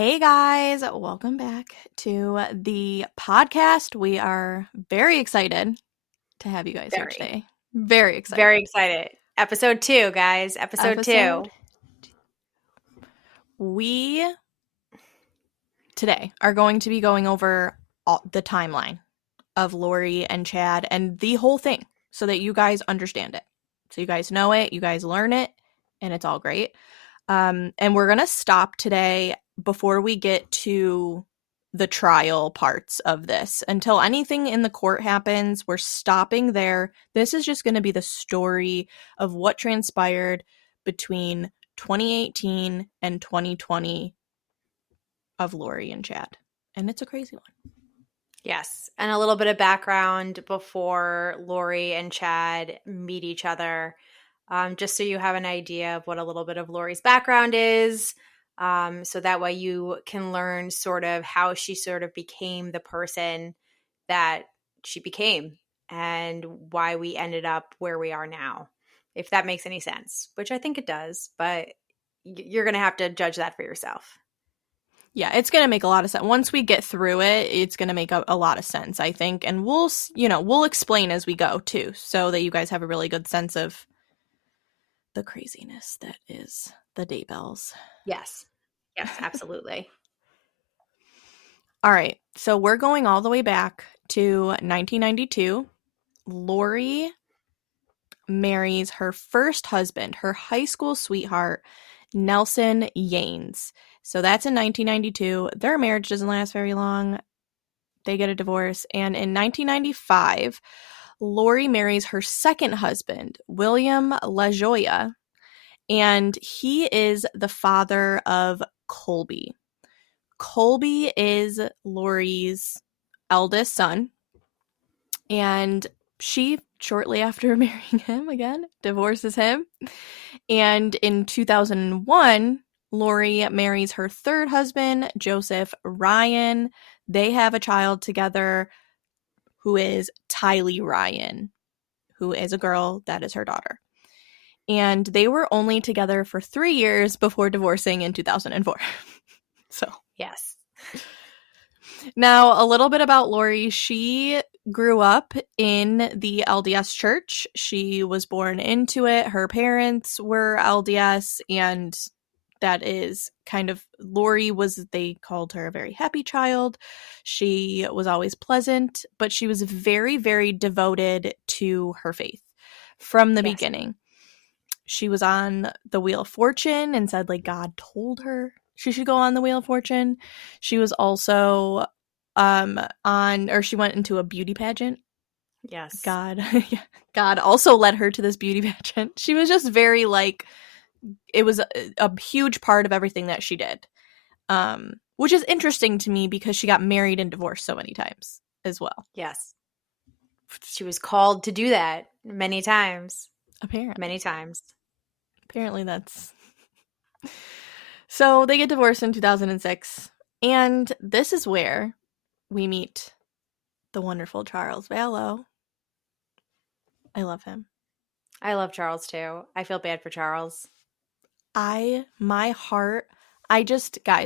Hey guys, welcome back to the podcast. We are very excited to have you guys here today. Very excited. Very excited. Episode 2, guys. Episode 2. We today are going to be going over the timeline of Lori and Chad and the whole thing so that you guys understand it. So you guys know it, you guys learn it, and it's all great. And we're going to stop today before we get to the trial parts of this. Until anything in the court happens, we're stopping there. This is just going to be the story of what transpired between 2018 and 2020 of Lori and Chad. And it's a crazy one. Yes. And a little bit of background before Lori and Chad meet each other. Just so you have an idea of what a little bit of Lori's background is. So that way you can learn sort of how she sort of became the person that she became and why we ended up where we are now, if that makes any sense, which I think it does, but you're going to have to judge that for yourself. Yeah, it's going to make a lot of sense. Once we get through it, it's going to make a lot of sense, I think. And we'll explain as we go too, so that you guys have a really good sense of the craziness that is the Daybells. Yes. Yes, absolutely. All right. So we're going all the way back to 1992. Lori marries her first husband, her high school sweetheart, Nelson Yanes. So that's in 1992. Their marriage doesn't last very long. They get a divorce. And in 1995, Lori marries her second husband, William LaJoya, and he is the father of Colby. Colby is Lori's eldest son, and she, shortly after marrying him again, divorces him. And in 2001, Lori marries her third husband, Joseph Ryan. They have a child together who is Tylee Ryan, who is a girl. That is her daughter. And they were only together for 3 years before divorcing in 2004. So, yes. Now, a little bit about Lori. She grew up in the LDS church. She was born into it. Her parents were LDS, and that is kind of, they called her a very happy child. She was always pleasant, but she was very, very devoted to her faith from the beginning. She was on the Wheel of Fortune and said, like, God told her she should go on the Wheel of Fortune. She was also she went into a beauty pageant. Yes. God also led her to this beauty pageant. She was just very, like, it was a huge part of everything that she did. Which is interesting to me because she got married and divorced so many times as well. Yes. She was called to do that many times. Apparently. Many times. Apparently that's... So they get divorced in 2006, and this is where we meet the wonderful Charles Vallow. I love him. I love Charles too. I feel bad for Charles. Guys,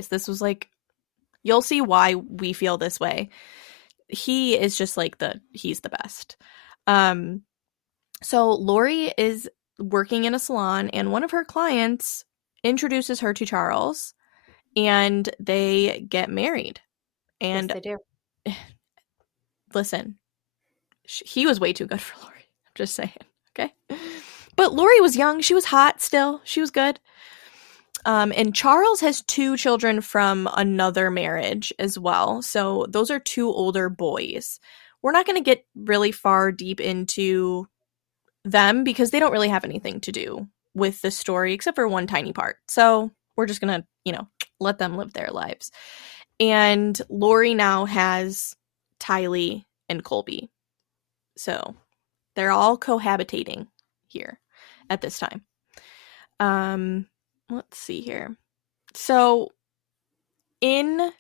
this was like, you'll see why we feel this way. He is just like he's the best. So Lori is working in a salon, and one of her clients introduces her to Charles, and they get married. And yes, they do. Listen, he was way too good for Lori. I'm just saying, okay? But Lori was young. She was hot still. She was good. And Charles has 2 children from another marriage as well. So those are 2 older boys. We're not going to get really far deep into them because they don't really have anything to do with the story except for one tiny part. So we're just going to, let them live their lives. And Lori now has Tylee and Colby. So they're all cohabitating here at this time. Let's see here. So in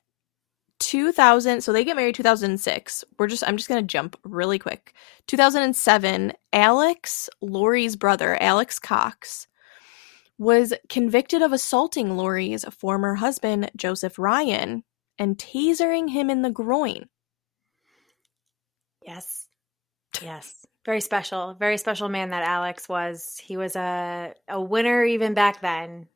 2000, so they get married 2006. I'm just going to jump really quick. 2007, Alex, Lori's brother, Alex Cox, was convicted of assaulting Lori's former husband, Joseph Ryan, and tasering him in the groin. Yes. Yes. Very special man that Alex was. He was a winner even back then.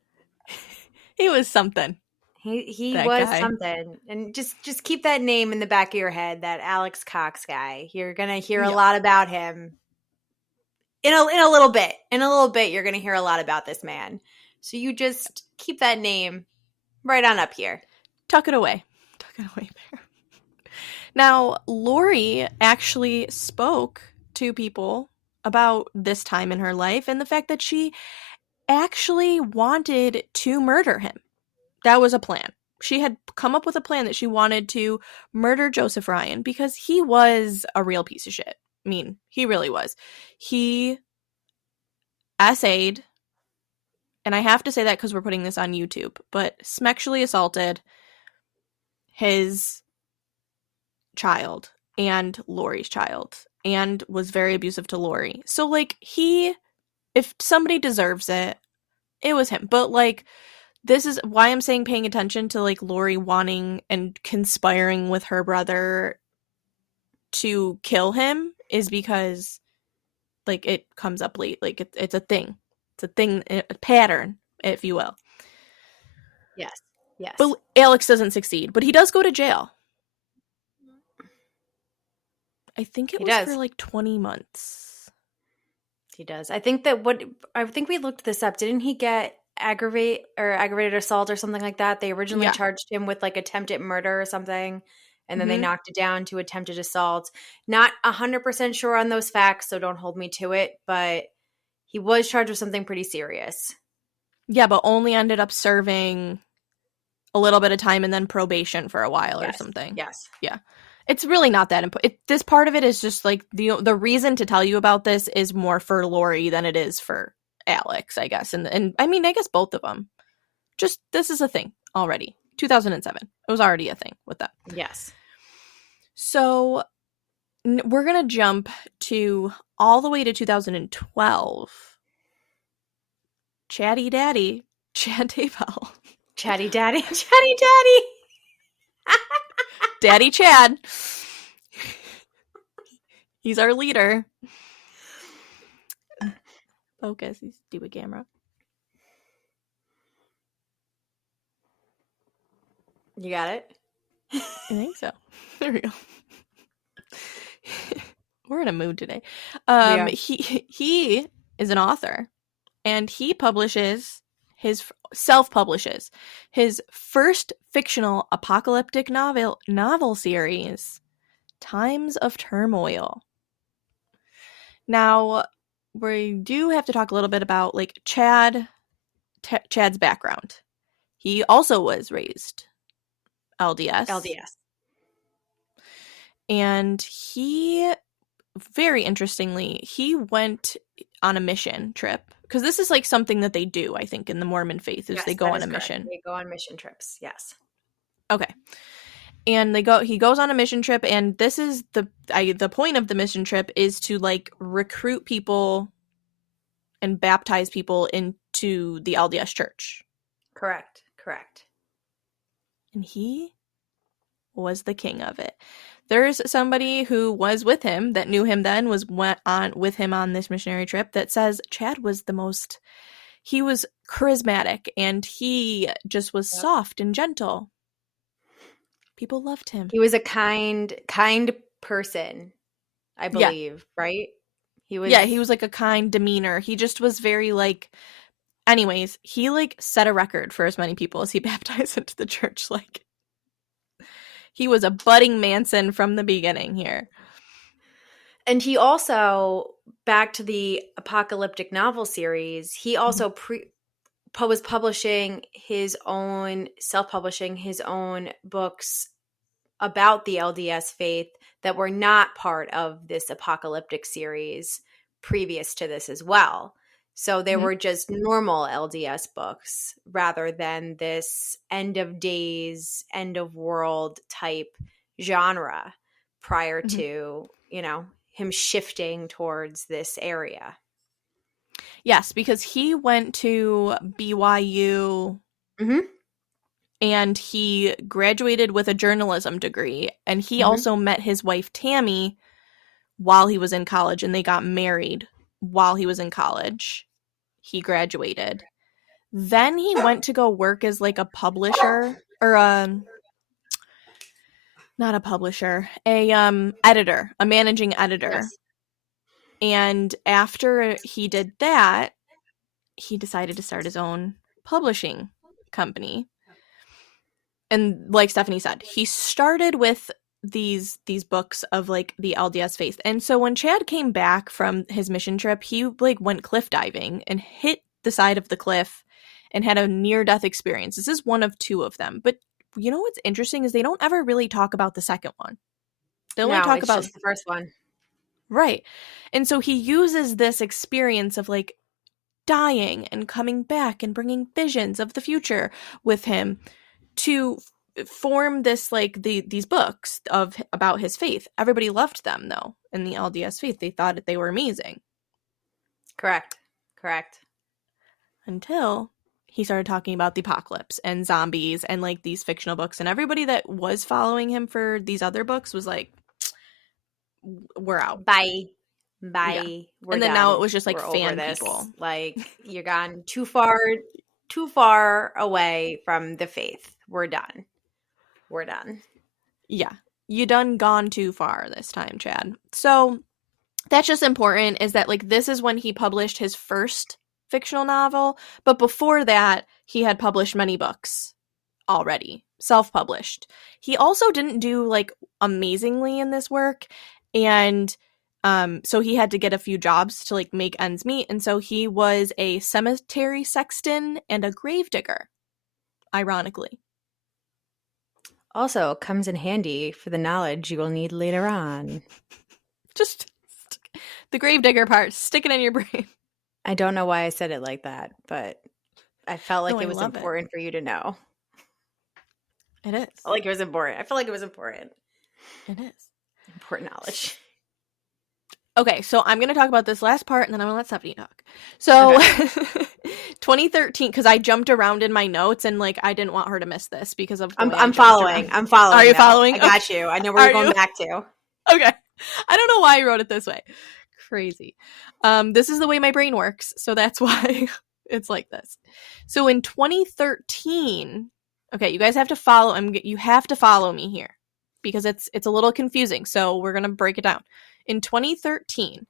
He was something. He That was guy. something. And just keep that name in the back of your head, that Alex Cox guy. You're going to hear a Yep. lot about him in a little bit. In a little bit, you're going to hear a lot about this man. So you just keep that name right on up here. Tuck it away. Tuck it away there. Now, Lori actually spoke to people about this time in her life and the fact that she actually wanted to murder him. That was a plan. She had come up with a plan that she wanted to murder Joseph Ryan because he was a real piece of shit. I mean, he really was. He essayed, and I have to say that because we're putting this on YouTube, but sexually assaulted his child and Lori's child and was very abusive to Lori. So, like, if somebody deserves it, it was him. But, like, this is why I'm saying paying attention to, like, Lori wanting and conspiring with her brother to kill him is because, like, it comes up late. Like, it's a thing. It's a thing, a pattern, if you will. Yes. Yes. But Alex doesn't succeed. But he does go to jail. I think it was for, like, 20 months. He does. I think we looked this up. Didn't he get aggravated assault or something like that? They originally charged him with, like, attempted murder or something, and then they knocked it down to attempted assault. Not 100% sure on those facts, so don't hold me to it, but he was charged with something pretty serious. Yeah, but only ended up serving a little bit of time and then probation for a while or something. Yes. Yeah. It's really not that important. This part of it is just, like, the reason to tell you about this is more for Lori than it is for Alex, I guess. And I mean, I guess both of them. Just, this is a thing already. 2007. It was already a thing with that. Yes. So we're going to jump to all the way to 2012. Chatty Daddy, Chad Daybell. Chatty Daddy. Chatty Daddy. Daddy Chad. He's our leader. Focus, you stupid camera. You got it? I think so. There we go. We're in a mood today. He is an author, and he self-publishes his first fictional apocalyptic novel series, Times of Turmoil. Now, we do have to talk a little bit about, like, Chad's background. He also was raised LDS. And he, very interestingly, he went on a mission trip. Because this is, like, something that they do, I think, in the Mormon faith, is they go on a mission. They go on mission trips, yes. Okay. And he goes on a mission trip, and this is the point of the mission trip is to, like, recruit people and baptize people into the LDS church. Correct. And he was the king of it. There's somebody who was with him that knew him then, went on with him on this missionary trip, that says Chad was he was charismatic, and he just was soft and gentle. People loved him. He was a kind person, I believe, right? He was like a kind demeanor. He just was very, like, anyways, he, like, set a record for as many people as he baptized into the church. Like, he was a budding Manson from the beginning here. And he also, back to the apocalyptic novel series, he also was self-publishing his own books about the LDS faith that were not part of this apocalyptic series previous to this as well. So they were just normal LDS books rather than this end of days, end of world type genre prior to, him shifting towards this area. Yes, because he went to BYU Mm-hmm. and he graduated with a journalism degree. And he Mm-hmm. also met his wife, Tammy, while he was in college, and they got married while he was in college. He graduated. Then he went to go work as like a publisher or not a publisher, a editor, a managing editor. Yes. And after he did that, he decided to start his own publishing company. And like Stephanie said, he started with these books of like the LDS faith. And so when Chad came back from his mission trip, he like went cliff diving and hit the side of the cliff and had a near death experience. This is one of two of them. But you know what's interesting is they don't ever really talk about the second one. They only No, talk it's about just the first one. right. And so he uses this experience of like dying and coming back and bringing visions of the future with him to form this like these books of about his faith. Everybody loved them though in the LDS faith. They thought they were amazing Correct. Correct. until he started talking about the apocalypse and zombies and like these fictional books, and everybody that was following him for these other books was like, we're out. Bye. Yeah. Bye. We're And then done. now it was just like We're over fan this. people. Like, you're gone too far away from the faith. We're done. We're done. Yeah. You done gone too far this time, Chad. So that's just important, is that like this is when he published his first fictional novel, but before that he had published many books already, self-published. He also didn't do like amazingly in this work, and so he had to get a few jobs to like make ends meet, and so he was a cemetery sexton and a gravedigger, ironically. Also, comes in handy for the knowledge you will need later on. Just the gravedigger part, stick it in your brain. I don't know why I said it like that, but I felt like No, I it was love it. important for you to know. It is. I felt like it was important. I feel like it was important. It is. Important knowledge. Okay, so I'm going to talk about this last part, and then I'm going to let Stephanie talk. So, Okay. 2013, because I jumped around in my notes, and like I didn't want her to miss this because of the way I I'm jumped following. around. I'm following. Are you though. following? I got you. I know where Are you're going you? back to. Okay. I don't know why I wrote it this way. Crazy. This is the way my brain works, so that's why it's like this. So in 2013, okay, you guys have to follow. You have to follow me here because it's a little confusing. So we're gonna break it down. In 2013,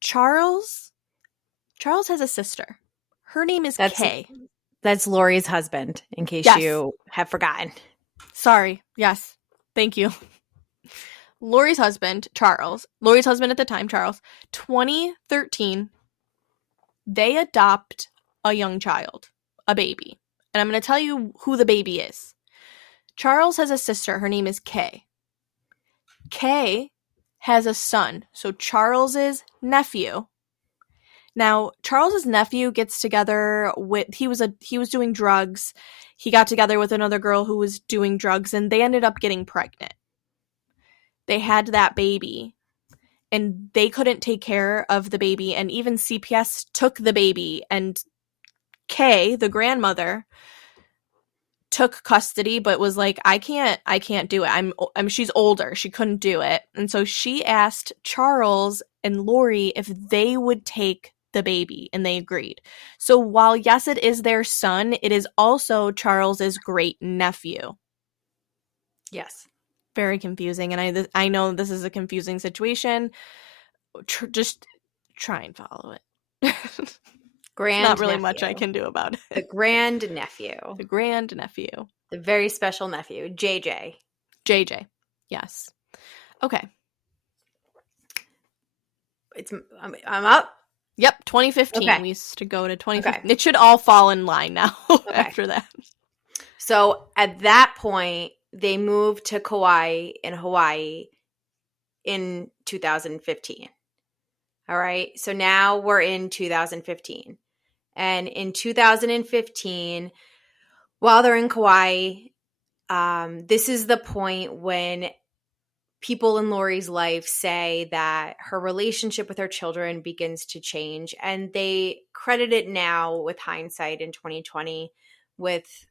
Charles has a sister. Her name is Kay. That's Lori's husband, in case Yes. you have forgotten. Sorry. Yes. Thank you. Lori's husband, Charles. Lori's husband at the time, Charles. 2013, they adopt a young child, a baby. And I'm going to tell you who the baby is. Charles has a sister. Her name is Kay. Kay has a son. So Charles's nephew. Now, Charles's nephew gets together with he was doing drugs. He got together with another girl who was doing drugs, and they ended up getting pregnant. They had that baby, and they couldn't take care of the baby, and even CPS took the baby, and Kay, the grandmother, took custody but was like, I can't do it. She's older. She couldn't do it. And so she asked Charles and Lori if they would take the baby, and they agreed. So while yes, it is their son, it is also Charles's great nephew. Yes. Very confusing, and I know this is a confusing situation. Just try and follow it. Not really much I can do about it. The grand nephew. The grand nephew. The very special nephew, JJ. JJ. Yes. Okay. I'm up. Yep, 2015. Okay. We used to go to 2015. Okay. It should all fall in line now after that. So at that point, they moved to Kauai in Hawaii in 2015. All right. So now we're in 2015. And in 2015, while they're in Kauai, this is the point when people in Lori's life say that her relationship with her children begins to change, and they credit it now with hindsight in 2020 with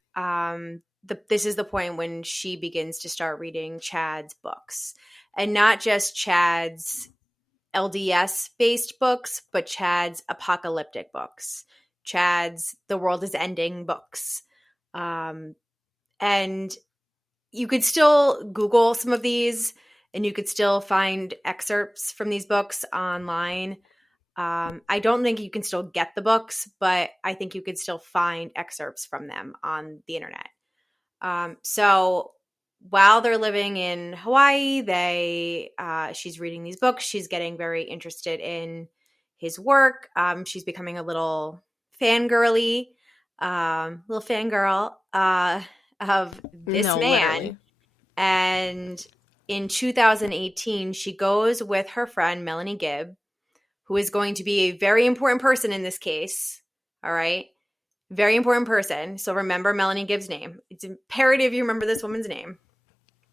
this is the point when she begins to start reading Chad's books, and not just Chad's LDS based books, but Chad's apocalyptic books, Chad's the world is ending books. And you could still Google some of these, and you could still find excerpts from these books online. I don't think you can still get the books, but I think you could still find excerpts from them on the internet. So while they're living in Hawaii, she's reading these books. She's getting very interested in his work. She's becoming a little fangirly, little fangirl of this No, man. literally. And in 2018, she goes with her friend Melanie Gibb, who is going to be a very important person in this case. All right. Very important person. So remember Melanie Gibb's name. It's imperative you remember this woman's name.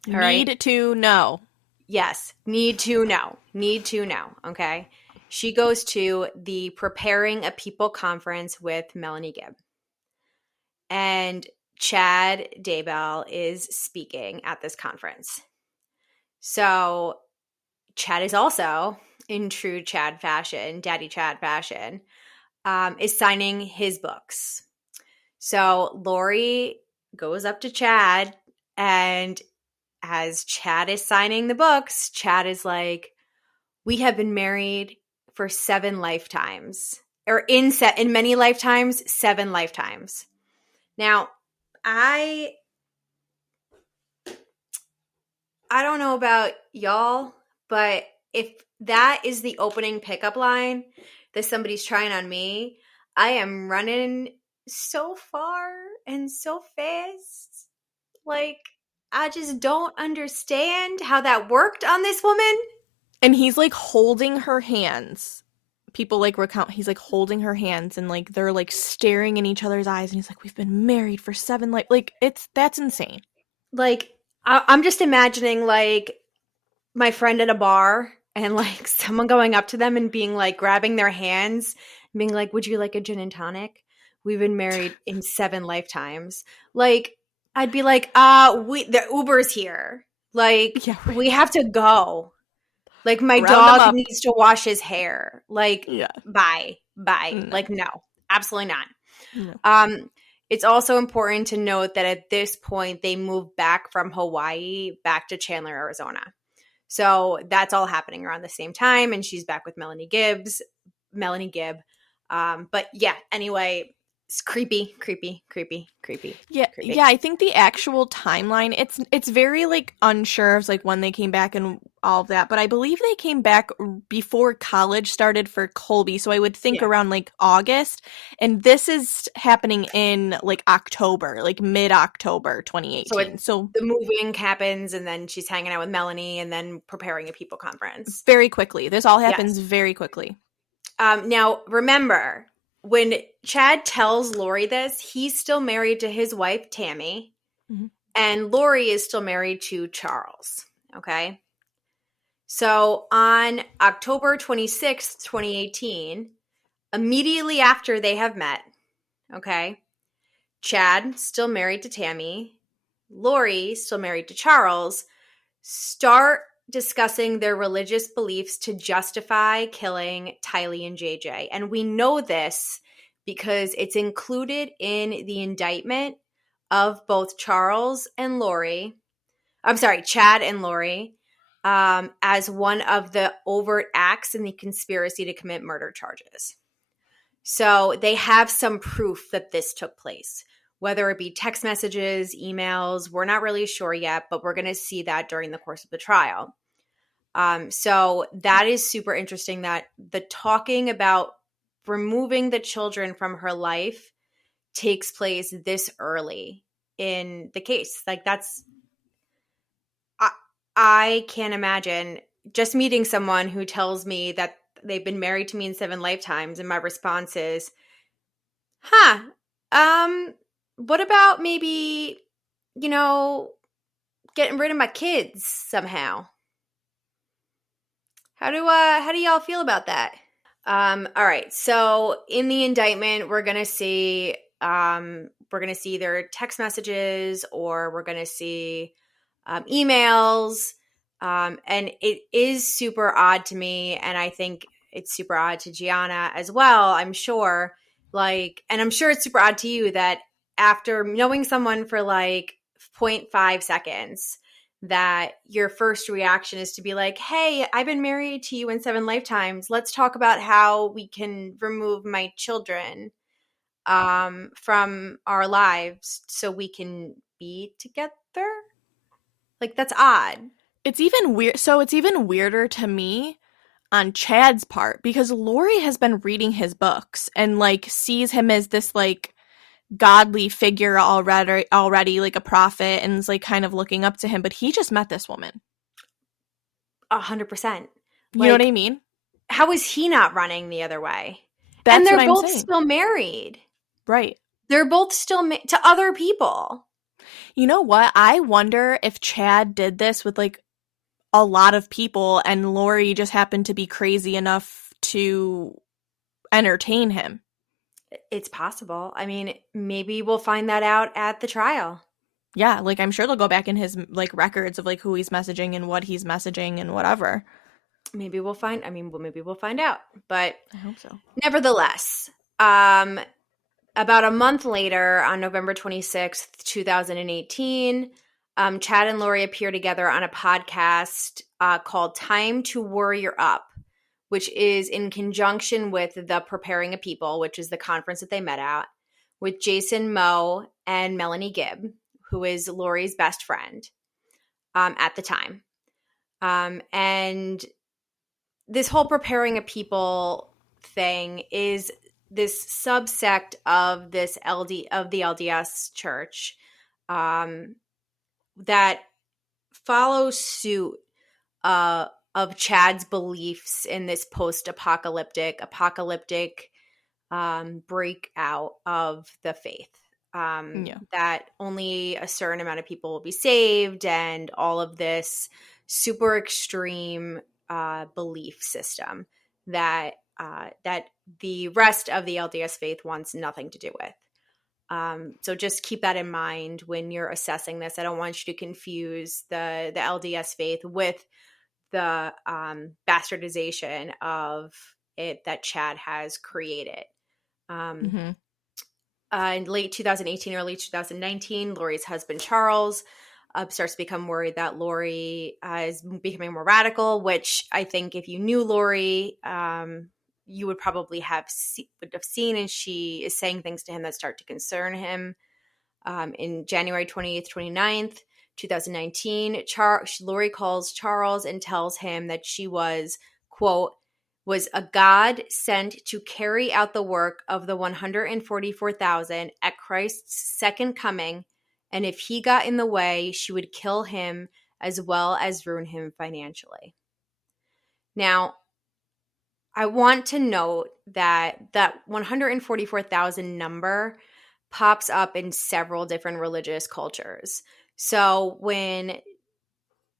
All right. Need to know. Yes. Need to know. Need to know. Okay. She goes to the Preparing a People conference with Melanie Gibb. And Chad Daybell is speaking at this conference. So Chad is also, in true Chad fashion, Daddy Chad fashion, is signing his books. So Lori goes up to Chad, and as Chad is signing the books, Chad is like, "We have been married for 7 lifetimes, or in many lifetimes, 7 lifetimes." Now, I don't know about y'all, but if that is the opening pickup line that somebody's trying on me, I am running so far and so fast. Like, I just don't understand how that worked on this woman. And he's like holding her hands. People like recount he's like holding her hands, and like they're like staring in each other's eyes, and he's like, "We've been married for 7 like that's insane." Like, I'm just imagining like my friend at a bar and like someone going up to them and being like grabbing their hands and being like, "Would you like a gin and tonic? We've been married in 7 lifetimes." Like, I'd be like, the Uber's here. Like, Yeah, right. we have to go. Like, my Round him dog up. needs to wash his hair. Like, Yeah. bye. No. Like, no, absolutely not. No. It's also important to note that at this point, they moved back from Hawaii back to Chandler, Arizona. So that's all happening around the same time. And she's back with Melanie Gibb. But yeah, anyway, it's creepy. Yeah, yeah, I think the actual timeline, it's very like unsure of like when they came back and all of that, but I believe they came back before college started for Colby, so I would think Yeah. around like August, and this is happening in like October, like mid-October So 2018. So the moving happens, and then she's hanging out with Melanie, and then preparing a people conference. very quickly. This all happens Yes. very quickly. Now, remember, when Chad tells Lori this, he's still married to his wife, Tammy, Mhm. and Lori is still married to Charles. Okay. So on October 26th, 2018, immediately after they have met, okay, Chad, still married to Tammy, Lori, still married to Charles, start discussing their religious beliefs to justify killing Tylee and JJ. And we know this because it's included in the indictment of both Chad and Lori, as one of the overt acts in the conspiracy to commit murder charges. So they have some proof that this took place, whether it be text messages, emails. We're not really sure yet, but we're going to see that during the course of the trial. So that is super interesting, that the talking about removing the children from her life takes place this early in the case. Like, I can't imagine just meeting someone who tells me that they've been married to me in 7 lifetimes, and my response is, what about maybe, getting rid of my kids somehow? How do y'all feel about that? All right. So in the indictment, we're gonna see either text messages or we're gonna see emails. And it is super odd to me, and I think it's super odd to Gianna as well, I'm sure. And I'm sure it's super odd to you that after knowing someone for like 0.5 seconds, that your first reaction is to be like, hey, I've been married to you in 7 lifetimes. Let's talk about how we can remove my children from our lives so we can be together. Like, that's odd. It's even weird. So it's even weirder to me on Chad's part because Lori has been reading his books and like sees him as this like godly figure already like a prophet and is like kind of looking up to him, but he just met this woman. 100%. You know what Like, I mean? how is he not running the other way? And That's what they're I'm both saying. still married. Right. They're both still to other people. You know what? I wonder if Chad did this with like a lot of people and Lori just happened to be crazy enough to entertain him. It's possible. I mean, maybe we'll find that out at the trial. Yeah, like I'm sure they'll go back in his like records of like who he's messaging and what he's messaging and whatever. Maybe we'll find. I mean, well, maybe we'll find out. But I hope so. nevertheless, about a month later, on November 26th, 2018, Chad and Lori appear together on a podcast called "Time to Warrior Up," which is in conjunction with the Preparing a People, which is the conference that they met at, with Jason Moe and Melanie Gibb, who is Lori's best friend at the time. And this whole Preparing a People thing is this subsect of the LDS church that follows suit of Chad's beliefs in this apocalyptic breakout of the faith. Yeah. That only a certain amount of people will be saved, and all of this super extreme belief system that the rest of the LDS faith wants nothing to do with. So just keep that in mind when you're assessing this. I don't want you to confuse the LDS faith with the bastardization of it that Chad has created. In late 2018, early 2019, Lori's husband, Charles, starts to become worried that Lori is becoming more radical, which I think if you knew Lori, you would probably have seen, and she is saying things to him that start to concern him. In January 28th, 29th, 2019, Lori calls Charles and tells him that she was, quote, was a God sent to carry out the work of the 144,000 at Christ's second coming, and if he got in the way, she would kill him as well as ruin him financially. Now, I want to note that 144,000 number pops up in several different religious cultures. So when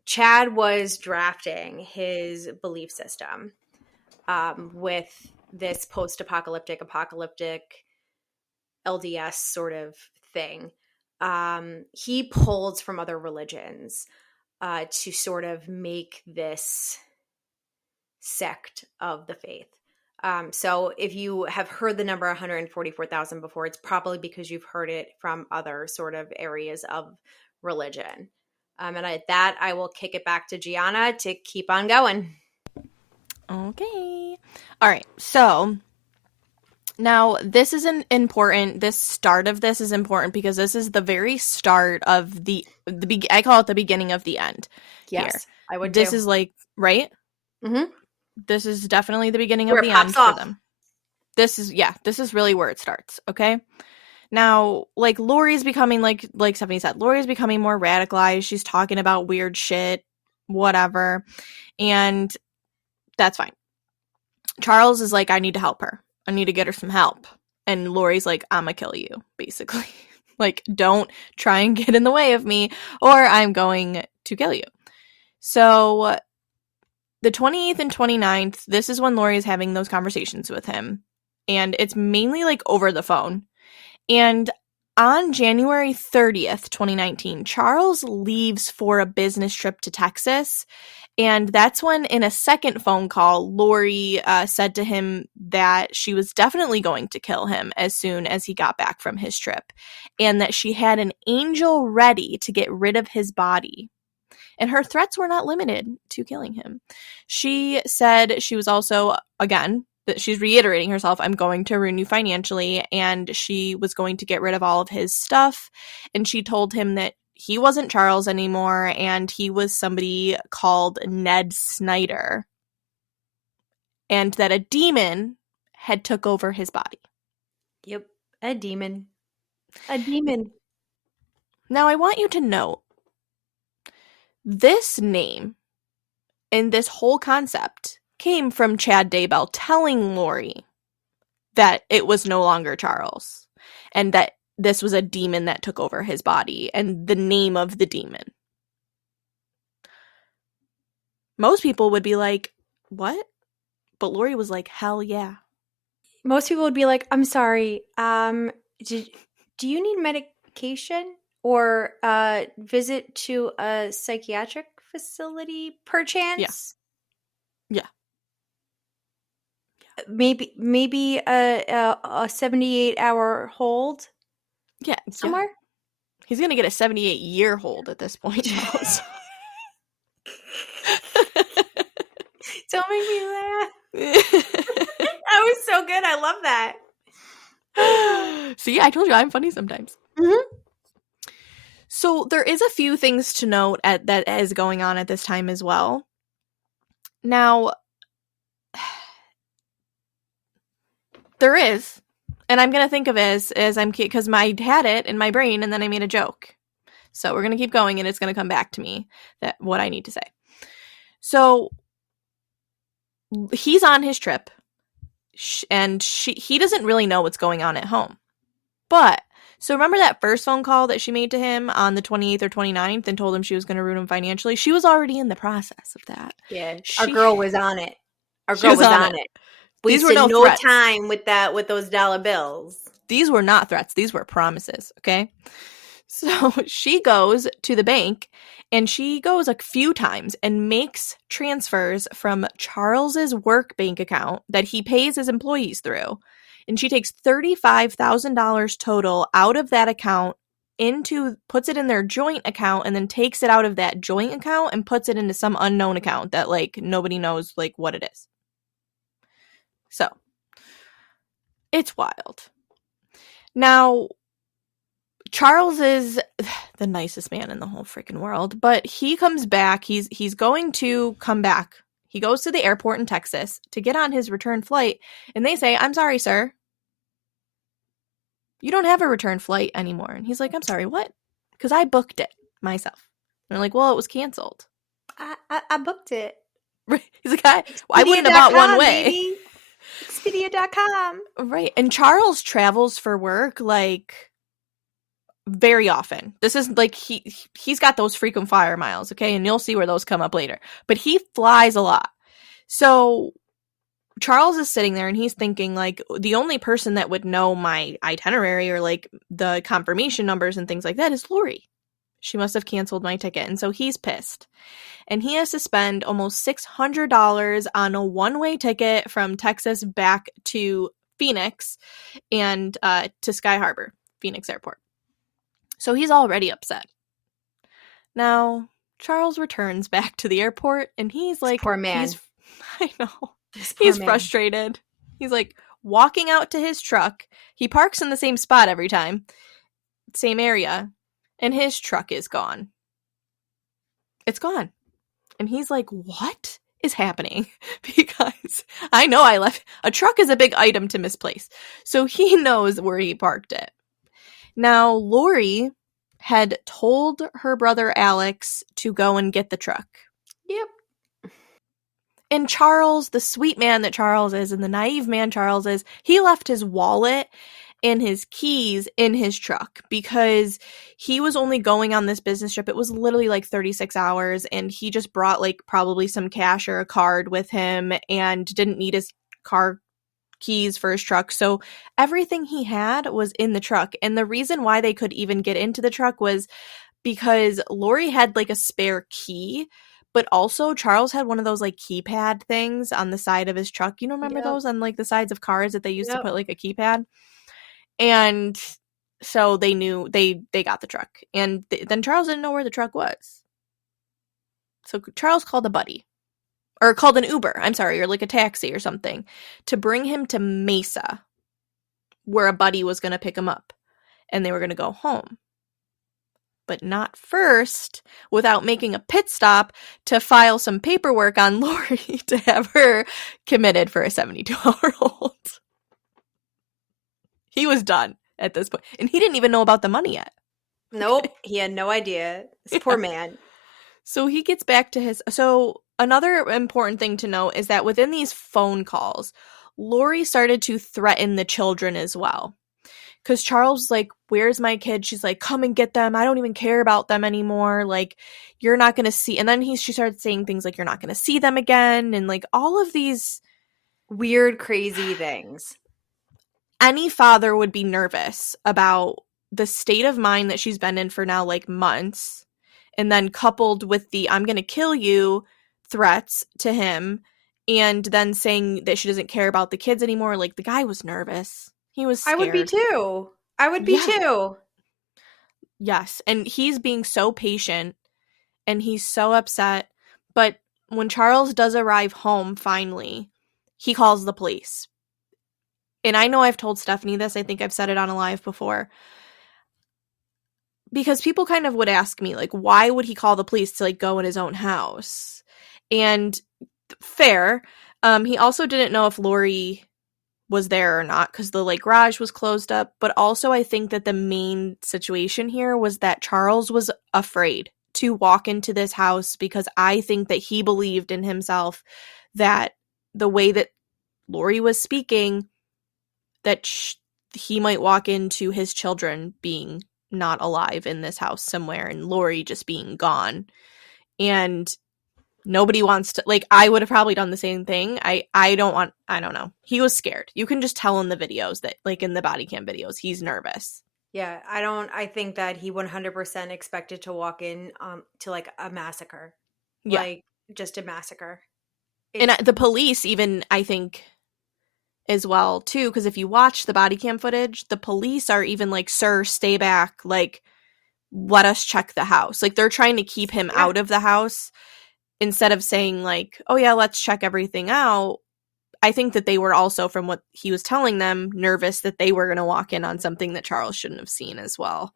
Chad was drafting his belief system with this apocalyptic LDS sort of thing, he pulled from other religions to sort of make this sect of the faith. So if you have heard the number 144,000 before, it's probably because you've heard it from other sort of areas of religion. And at that, I will kick it back to Gianna to keep on going. Okay. All right. So now this is this start of this is important because this is the very start of I call it the beginning of the end. Yes, here. I would This too. is like, right? Mm-hmm. This is definitely the beginning Where of the end for them. This is really where it starts, okay? Now, like Lori's becoming like Stephanie said, Lori's becoming more radicalized. She's talking about weird shit, whatever. And that's fine. Charles is like, I need to help her. I need to get her some help. And Lori's like, I'm gonna kill you, basically. Like, don't try and get in the way of me or I'm going to kill you. So The 28th and 29th, this is when Lori is having those conversations with him. And it's mainly like over the phone. And on January 30th, 2019, Charles leaves for a business trip to Texas. And that's when, in a second phone call, Lori said to him that she was definitely going to kill him as soon as he got back from his trip, and that she had an angel ready to get rid of his body. And her threats were not limited to killing him. She said she was also, again, that she's reiterating herself, I'm going to ruin you financially, and she was going to get rid of all of his stuff. And she told him that he wasn't Charles anymore, and he was somebody called Ned Snyder, and that a demon had took over his body. Yep, a demon. A demon. Now, I want you to note, this name and this whole concept came from Chad Daybell telling Lori that it was no longer Charles, and that this was a demon that took over his body, and the name of the demon. Most people would be like, what? But Lori was like, hell yeah. Most people would be like, I'm sorry, do you need medication or visit to a psychiatric facility perchance? Yeah. Maybe a 78-hour hold Yeah. somewhere? Yeah. He's going to get a 78-year hold at this point. Don't make me laugh. That was so good. I love that. See, I told you I'm funny sometimes. Mm-hmm. So there is a few things to note that is going on at this time as well. Now, there is, and I'm going to think of it as I'm, because I had it in my brain and then I made a joke. So we're going to keep going, and it's going to come back to me, that what I need to say. So he's on his trip, and he doesn't really know what's going on at home. But, so remember that first phone call that she made to him on the 28th or 29th and told him she was going to ruin him financially? She was already in the process of that. Yeah, our girl was on it. Our She girl was was on on it. it. We These were wasted no no threats. time with those dollar bills. These were not threats. These were promises, okay? So she goes to the bank, and she goes a few times and makes transfers from Charles's work bank account that he pays his employees through. And she takes $35,000 total out of that account, puts it in their joint account, and then takes it out of that joint account and puts it into some unknown account that, like, nobody knows, like, what it is. So, it's wild. Now, Charles is the nicest man in the whole freaking world, but he comes back. He's going to come back. He goes to the airport in Texas to get on his return flight, and they say, I'm sorry, sir. You don't have a return flight anymore. And he's like, I'm sorry, what? Because I booked it myself. And they're like, well, it was canceled. I booked it. He's like, I wouldn't have bought one way. Baby. Expedia.com. Right. And Charles travels for work, like, very often. This is like he's got those frequent flyer miles, okay? And you'll see where those come up later. But he flies a lot. So Charles is sitting there and he's thinking, like, the only person that would know my itinerary or, like, the confirmation numbers and things like that is Lori. She must have canceled my ticket. And so he's pissed. And he has to spend almost $600 on a one-way ticket from Texas back to Phoenix and to Sky Harbor, Phoenix Airport. So he's already upset. Now, Charles returns back to the airport, and he's like... Poor man. I know. He's frustrated. He's like walking out to his truck. He parks in the same spot every time. Same area. And his truck is gone. It's gone. And he's like, what is happening? Because I know I left... A truck is a big item to misplace. So he knows where he parked it. Now, Lori had told her brother Alex to go and get the truck. Yep. And Charles, the sweet man that Charles is and the naive man Charles is, he left his wallet and his keys in his truck because he was only going on this business trip. It was literally like 36 hours, and he just brought like probably some cash or a card with him and didn't need his car keys for his truck. So everything he had was in the truck. And the reason why they could even get into the truck was because Lori had like a spare key, but also Charles had one of those like keypad things on the side of his truck. You know, remember Yep. those on like the sides of cars that they used to Yep. put like a keypad? And so they knew they got the truck. And then Charles didn't know where the truck was. So Charles called a buddy, or called an Uber, I'm sorry, or like a taxi or something, to bring him to Mesa, where a buddy was going to pick him up. And they were going to go home. But not first without making a pit stop to file some paperwork on Lori to have her committed for a 72-hour-old. He was done at this point. And he didn't even know about the money yet. Nope. He had no idea. This poor man. So he gets back to his... So another important thing to note is that within these phone calls, Lori started to threaten the children as well. Because Charles was like, where's my kid? She's like, come and get them. I don't even care about them anymore. Like, you're not going to see... And then she started saying things like, you're not going to see them again. And like all of these... Weird, crazy things. Any father would be nervous about the state of mind that she's been in for now like months. And then coupled with the I'm going to kill you threats to him. And then saying that she doesn't care about the kids anymore. Like, the guy was nervous. He was scared. I would be too. I would be Yeah. too. Yes. And he's being so patient and he's so upset. But when Charles does arrive home finally, he calls the police. And I know I've told Stephanie this. I think I've said it on a live before. Because people kind of would ask me, like, why would he call the police to, like, go in his own house? And fair. He also didn't know if Lori was there or not because the, like, garage was closed up. But also I think that the main situation here was that Charles was afraid to walk into this house because I think that he believed in himself that the way that Lori was speaking, that he might walk into his children being not alive in this house somewhere and Lori just being gone. And nobody wants to, like, I would have probably done the same thing. I don't know. He was scared. You can just tell in the videos that, like, in the body cam videos, he's nervous. Yeah, I think that he 100% expected to walk in to like a massacre. Yeah. Like just a massacre. And the police even, I think, as well, too, because if you watch the body cam footage, the police are even like, sir, stay back, like, let us check the house. Like, they're trying to keep him out of the house instead of saying, like, oh yeah, let's check everything out. I think that they were also, from what he was telling them, nervous that they were going to walk in on something that Charles shouldn't have seen as well.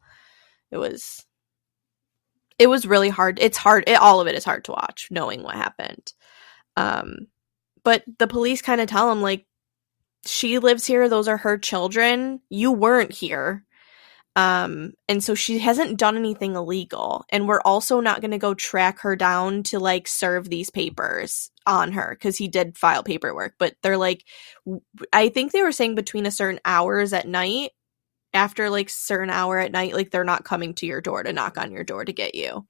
It was really hard. It's hard. All of it is hard to watch, knowing what happened. But the police kind of tell him, like, she lives here. Those are her children. You weren't here. And so she hasn't done anything illegal. And we're also not going to go track her down to, like, serve these papers on her because he did file paperwork. But they're like, I think they were saying between a certain hours at night, after like certain hour at night, like, they're not coming to your door to knock on your door to get you.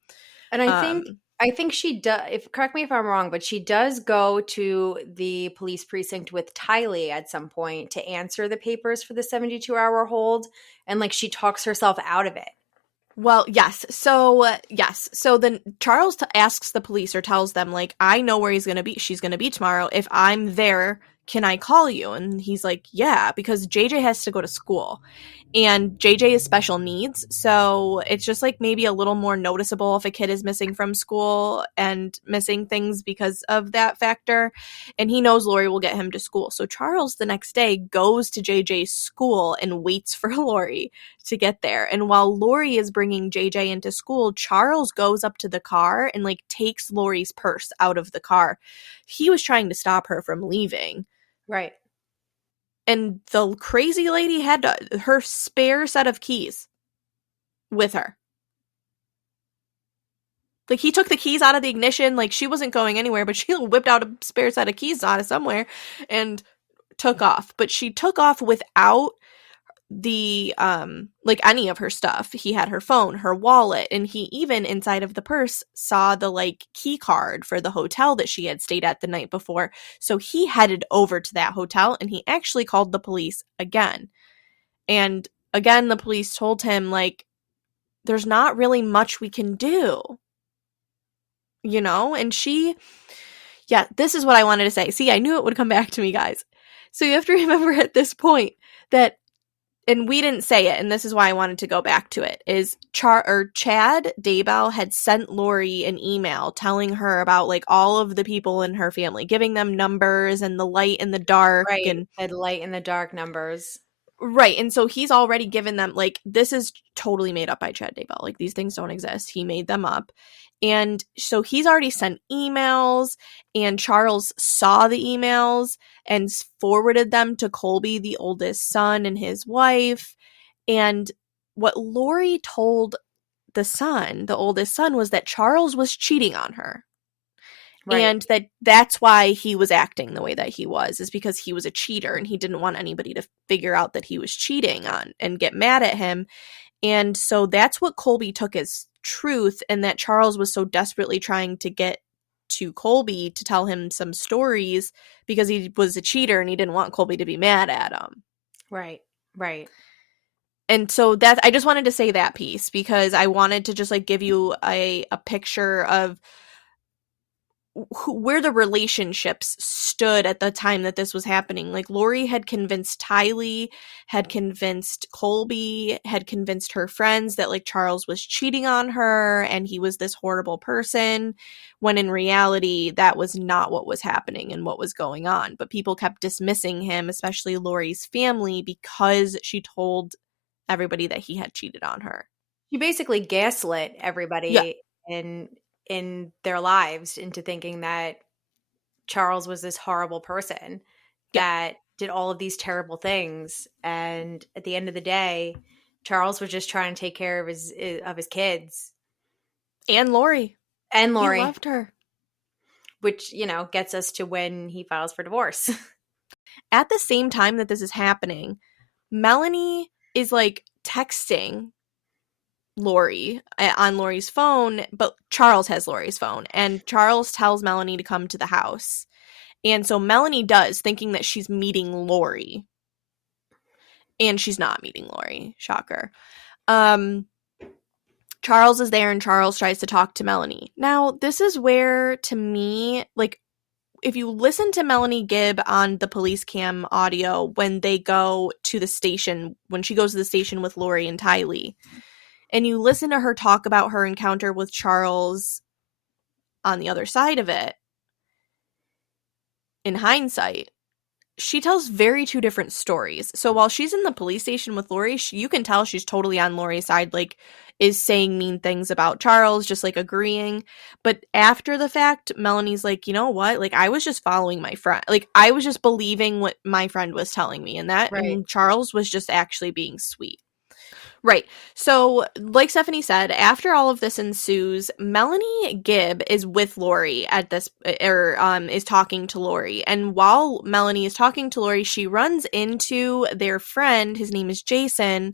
And I think she does, if correct me if I'm wrong, but she does go to the police precinct with Tylee at some point to answer the papers for the 72-hour hold, and like she talks herself out of it. Well, yes. So then Charles asks the police, or tells them, like, I know where she's going to be tomorrow. If I'm there, can I call you? And he's like, yeah, because JJ has to go to school. And JJ is special needs, so it's just like maybe a little more noticeable if a kid is missing from school and missing things because of that factor. And he knows Lori will get him to school. So Charles the next day goes to JJ's school and waits for Lori to get there. And while Lori is bringing JJ into school, Charles goes up to the car and, like, takes Lori's purse out of the car. He was trying to stop her from leaving. Right. And the crazy lady had her spare set of keys with her. Like, he took the keys out of the ignition. Like, she wasn't going anywhere, but she whipped out a spare set of keys out of somewhere and took off. But she took off without like any of her stuff. He had her phone, her wallet, and he even inside of the purse saw the like key card for the hotel that she had stayed at the night before. So he headed over to that hotel and he actually called the police again. And again, the police told him, like, there's not really much we can do, you know? And yeah, this is what I wanted to say. See, I knew it would come back to me, guys. So you have to remember at this point that, and we didn't say it, and this is why I wanted to go back to it, is Chad Daybell had sent Lori an email telling her about, like, all of the people in her family, giving them numbers and the light and the dark. Right. And The light in the dark numbers. right, and so he's already given them, like, this is totally made up by Chad Daybell. Like, these things don't exist. He made them up. And so he's already sent emails, and Charles saw the emails and forwarded them to Colby, the oldest son, and his wife. And what Lori told the son, the oldest son, was that Charles was cheating on her. Right. And that's why he was acting the way that he was, is because he was a cheater and he didn't want anybody to figure out that he was cheating on and get mad at him. And so that's what Colby took as truth, and that Charles was so desperately trying to get to Colby to tell him some stories because he was a cheater and he didn't want Colby to be mad at him. Right. Right. And so that, I just wanted to say that piece because I wanted to just like give you a picture of where the relationships stood at the time that this was happening. Like, Lori had convinced Tylee, had convinced Colby, had convinced her friends that, like, Charles was cheating on her and he was this horrible person, when in reality that was not what was happening and what was going on. But people kept dismissing him, especially Lori's family, because she told everybody that he had cheated on her. You basically gaslit Yeah. everybody in their lives into thinking that Charles was this horrible person Yeah. that did all of these terrible things, and at the end of the day, Charles was just trying to take care of his kids And Lori. and He Lori, loved her. which, gets us to when he files for divorce. At the same time that this is happening, Melanie is like texting Lori on Lori's phone, but Charles has Lori's phone, and Charles tells Melanie to come to the house. And so Melanie does, thinking that she's meeting Lori. And she's not meeting Lori. Shocker. Charles is there and Charles tries to talk to Melanie. Now, this is where, to me, like, if you listen to Melanie Gibb on the police cam audio when they go to the station, when she goes to the station with Lori and Tylee, and you listen to her talk about her encounter with Charles on the other side of it, in hindsight, she tells very two different stories. So while she's in the police station with Lori, you can tell she's totally on Lori's side, like, is saying mean things about Charles, just like agreeing. But after the fact, Melanie's like, you know what? Like, I was just following my friend. Like, I was just believing what my friend was telling me, Right. and Charles was just actually being sweet. Right. So, like Stephanie said, after all of this ensues, Melanie Gibb is with Lori at this, or is talking to Lori. And while Melanie is talking to Lori, she runs into their friend. His name is Jason,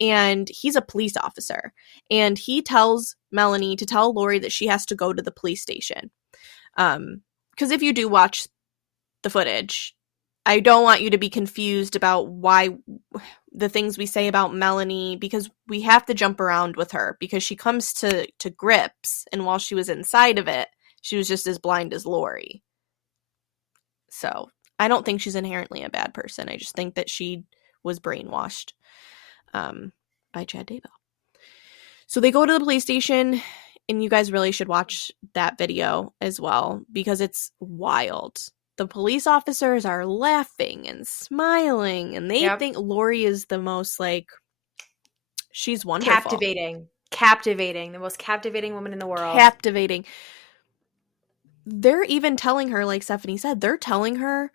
and he's a police officer. And he tells Melanie to tell Lori that she has to go to the police station. Because if you do watch the footage, I don't want you to be confused about why the things we say about Melanie, because we have to jump around with her because she comes to grips, and while she was inside of it, she was just as blind as Lori. So I don't think she's inherently a bad person. I just think that she was brainwashed by Chad Daybell. So they go to the police station, and you guys really should watch that video as well because it's wild. The police officers are laughing and smiling, and they think Lori is the most, like, she's wonderful. Captivating. The most captivating woman in the world. Captivating. They're even telling her, like Stephanie said, they're telling her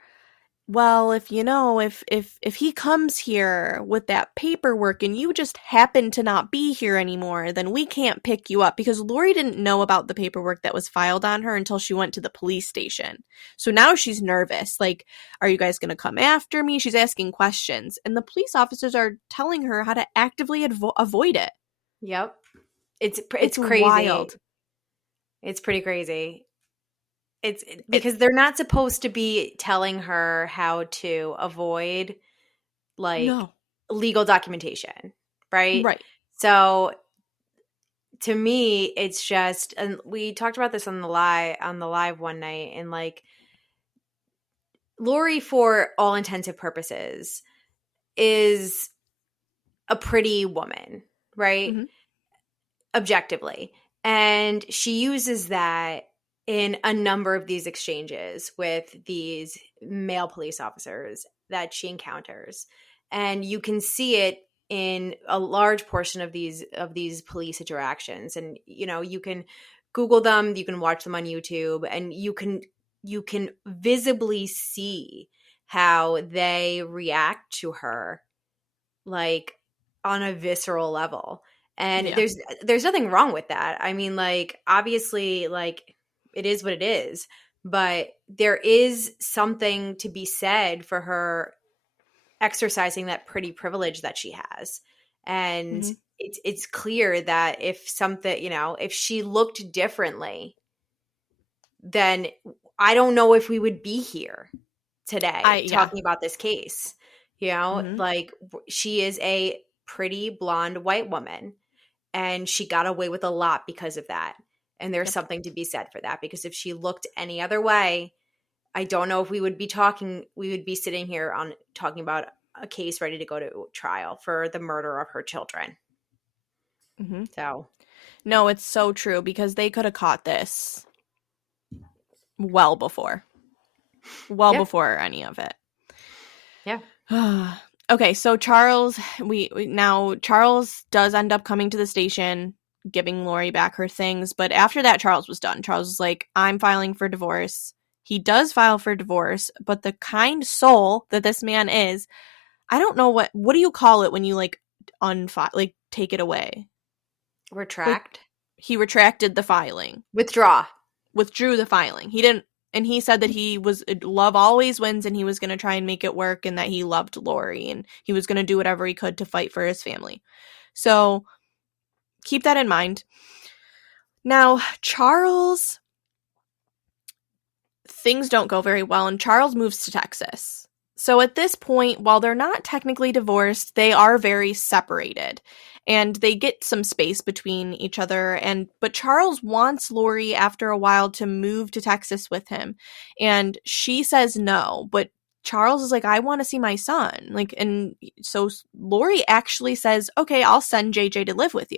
well, if he comes here with that paperwork and you just happen to not be here anymore, then we can't pick you up, because Lori didn't know about the paperwork that was filed on her until she went to the police station. So now she's nervous. Like, are you guys going to come after me? She's asking questions, and the police officers are telling her how to actively avoid it. Yep. It's It's crazy. wild. It's pretty crazy. It's It because they're not supposed to be telling her how to avoid like No. legal documentation, right? Right. So to me, it's just, and we talked about this on the live one night, and like Lori, for all intensive purposes, is a pretty woman, right? Mhm. Objectively. And she uses that in a number of these exchanges with these male police officers that she encounters. And you can see it in a large portion of these police interactions. And you can Google them, you can watch them on YouTube, and you can visibly see how they react to her, like on a visceral level. And Yeah. there's nothing wrong with that. I mean, like, obviously, like, it is what it is, but there is something to be said for her exercising that pretty privilege that she has. And Mhm. it's clear that if something, if she looked differently, then I don't know if we would be here today Yeah. talking about this case. Mhm. Like, she is a pretty blonde white woman, and she got away with a lot because of that. And there's Yep. something to be said for that, because if she looked any other way, I don't know if we would be sitting here on talking about a case ready to go to trial for the murder of her children. Mhm. So, No, it's so true, because they could have caught this well before. Well yeah, before any of it. yeah, Okay, so Charles, now Charles does end up coming to the station, giving Lori back her things, but after that Charles was done. Charles was like, "I'm filing for divorce." He does file for divorce, but the kind soul that this man is, I don't know what do you call it when you like unfile, like take it away? Like, retract, he retracted the filing, withdraw. withdrew the filing. He didn't, and he said that he was, love always wins, and he was going to try and make it work, and that he loved Lori, and he was going to do whatever he could to fight for his family. So keep that in mind. Now, Charles, things don't go very well, and Charles moves to Texas. So at this point, while they're not technically divorced, they are very separated, and they get some space between each other. And but Charles wants Lori after a while to move to Texas with him, and she says no. But Charles is like, "I want to see my son." Like, and so Lori actually says, "Okay, I'll send JJ to live with you."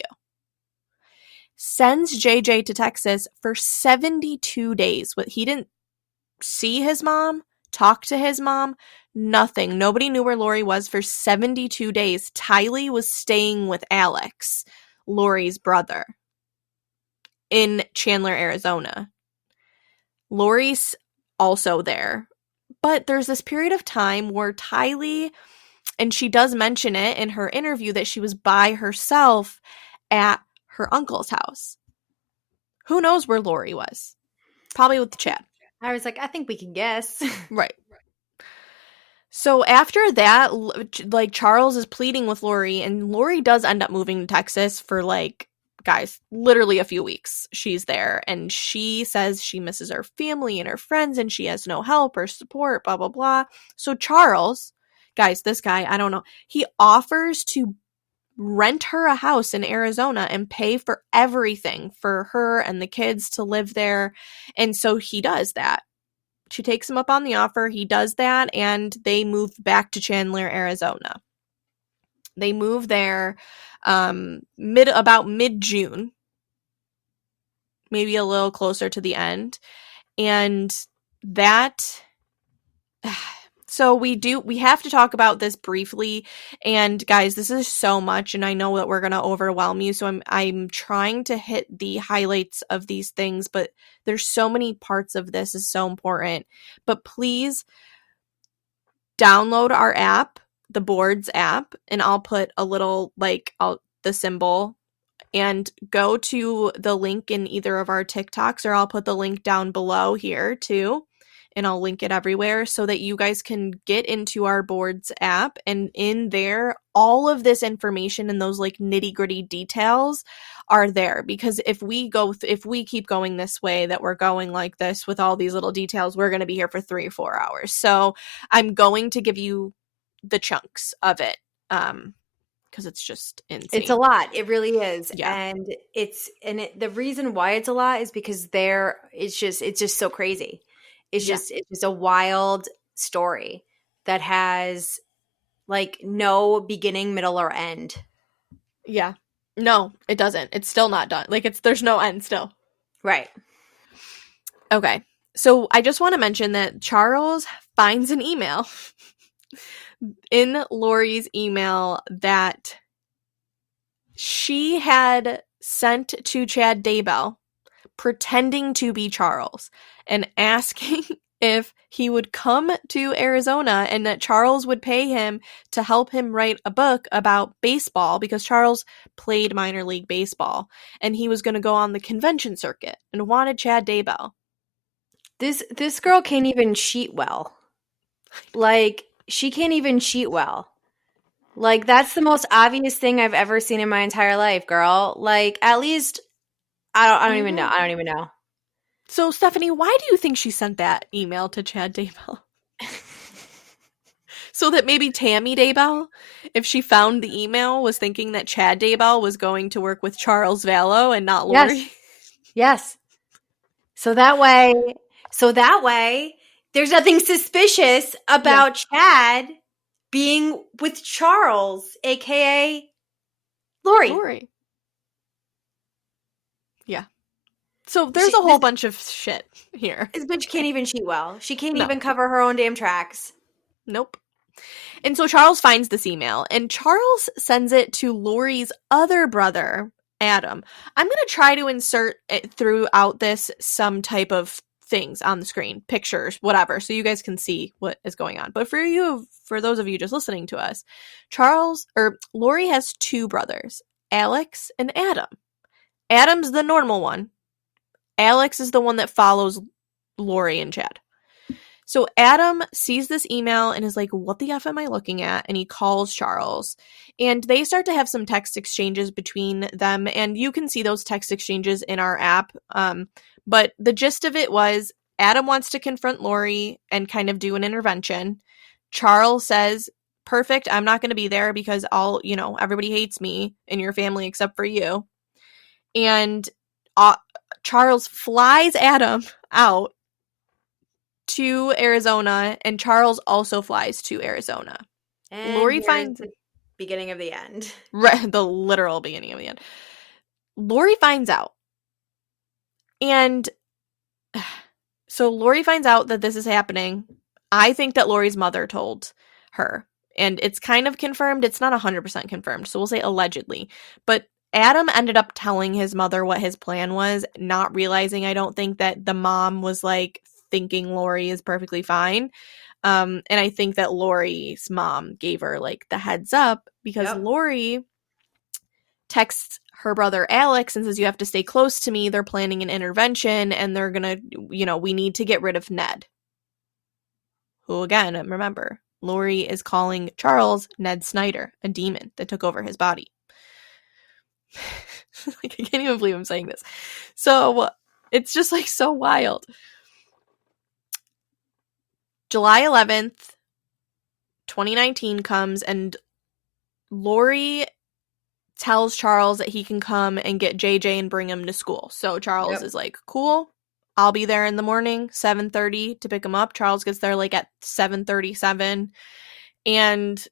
Sends JJ to Texas for 72 days. What, he didn't see his mom, talk to his mom, nothing. Nobody knew where Lori was for 72 days. Tylee was staying with Alex, Lori's brother, in Chandler, Arizona. Lori's also there. But there's this period of time where Tylee, and she does mention it in her interview, that she was by herself at her uncle's house. Who knows where Lori was? Probably with Chad. I was like, I think we can guess. Right. So after that, like, Charles is pleading with Lori, and Lori does end up moving to Texas for, like, guys, literally a few weeks. She's there, and she says she misses her family and her friends, and she has no help or support, blah, blah, blah. So Charles, guys, this guy, I don't know, he offers to rent her a house in Arizona and pay for everything for her and the kids to live there. And so he does that. She takes him up on the offer. He does that, and they move back to Chandler, Arizona. They move there mid June, maybe a little closer to the end. And that so we have to talk about this briefly. And guys, this is so much, and I know that we're going to overwhelm you, so I'm trying to hit the highlights of these things, but there's so many parts of this is so important. But please, download our app, the Boards app, and I'll put a little, like, the symbol, and go to the link in either of our TikToks, or I'll put the link down below here too, and I'll link it everywhere so that you guys can get into our Boards app, and in there all of this information and those like nitty-gritty details are there, because if we keep going this way that we're going like this with all these little details, we're going to be here for 3 or 4 hours. So I'm going to give you the chunks of it, because it's just It's a insane. lot. It really is. Yeah. And the reason why it's a lot is because it's just so crazy. Yeah. It's just a wild story that has like no beginning, middle, or end. Yeah. No, it doesn't. It's still not done. Like, there's no end still. Right. Okay. So I just want to mention that Charles finds an email in Lori's email that she had sent to Chad Daybell, pretending to be Charles and asking if he would come to Arizona and that Charles would pay him to help him write a book about baseball, because Charles played minor league baseball and he was going to go on the convention circuit and wanted Chad Daybell. This girl can't even cheat well. Like, she can't even cheat well. Like, that's the most obvious thing I've ever seen in my entire life, girl. Like, at least I don't even know. I don't even know. So, Stephanie, why do you think she sent that email to Chad Daybell? So that maybe Tammy Daybell, if she found the email, was thinking that Chad Daybell was going to work with Charles Vallow and not Lori? Yes. Yes. So that way, there's nothing suspicious about Chad being with Charles, aka Lori. Lori. Yeah. So there's a whole bunch of shit here. This bitch can't even cheat well. She can't even cover her own damn tracks. Nope. And so Charles finds this email, and Charles sends it to Lori's other brother, Adam. I'm going to try to insert it throughout this some type of things on the screen, pictures, whatever, so you guys can see what is going on. But for those of you just listening to us, Lori has 2 brothers, Alex and Adam. Adam's the normal one. Alex is the one that follows Lori and Chad. So Adam sees this email and is like, what the F am I looking at? And he calls Charles. And they start to have some text exchanges between them. And you can see those text exchanges in our app. But the gist of it was Adam wants to confront Lori and kind of do an intervention. Charles says, perfect, I'm not going to be there because everybody hates me in your family except for you. And Charles flies Adam out to Arizona, and Charles also flies to Arizona. And Lori finds the beginning of the end. Right, the literal beginning of the end. Lori finds out. And so Lori finds out that this is happening. I think that Lori's mother told her. And it's kind of confirmed. It's not 100% confirmed. So we'll say allegedly. But Adam ended up telling his mother what his plan was, not realizing, I don't think, that the mom was like thinking Lori is perfectly fine. And I think that Lori's mom gave her like the heads up, because Lori texts her brother Alex and says, you have to stay close to me. They're planning an intervention and they're gonna, we need to get rid of Ned. Who, again, remember, Lori is calling Charles Ned Snyder, a demon that took over his body. Like, I can't even believe I'm saying this. So it's just like so wild. July 11th, 2019 comes, and Lori tells Charles that he can come and get JJ and bring him to school. So Charles is like, cool, I'll be there in the morning, 7:30 to pick him up. Charles gets there like at 7:37. And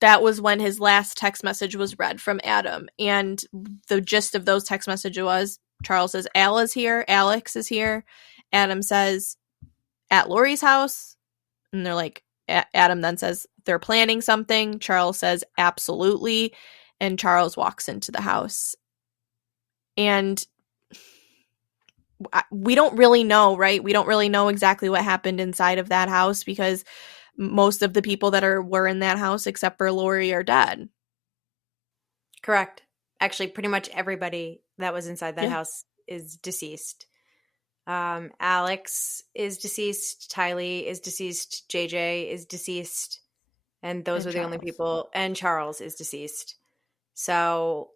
that was when his last text message was read from Adam. And the gist of those text messages was, Charles says, Al is here, Alex is here. Adam says, at Lori's house. And they're like, Adam then says, they're planning something. Charles says, absolutely. And Charles walks into the house. And we don't really know, right? We don't really know exactly what happened inside of that house, because most of the people that were in that house except for Lori are dead. Correct. Actually, pretty much everybody that was inside that Yeah. house is deceased. Alex is deceased. Tylee is deceased. JJ is deceased. And those And were the only Charles. people. And Charles is deceased. So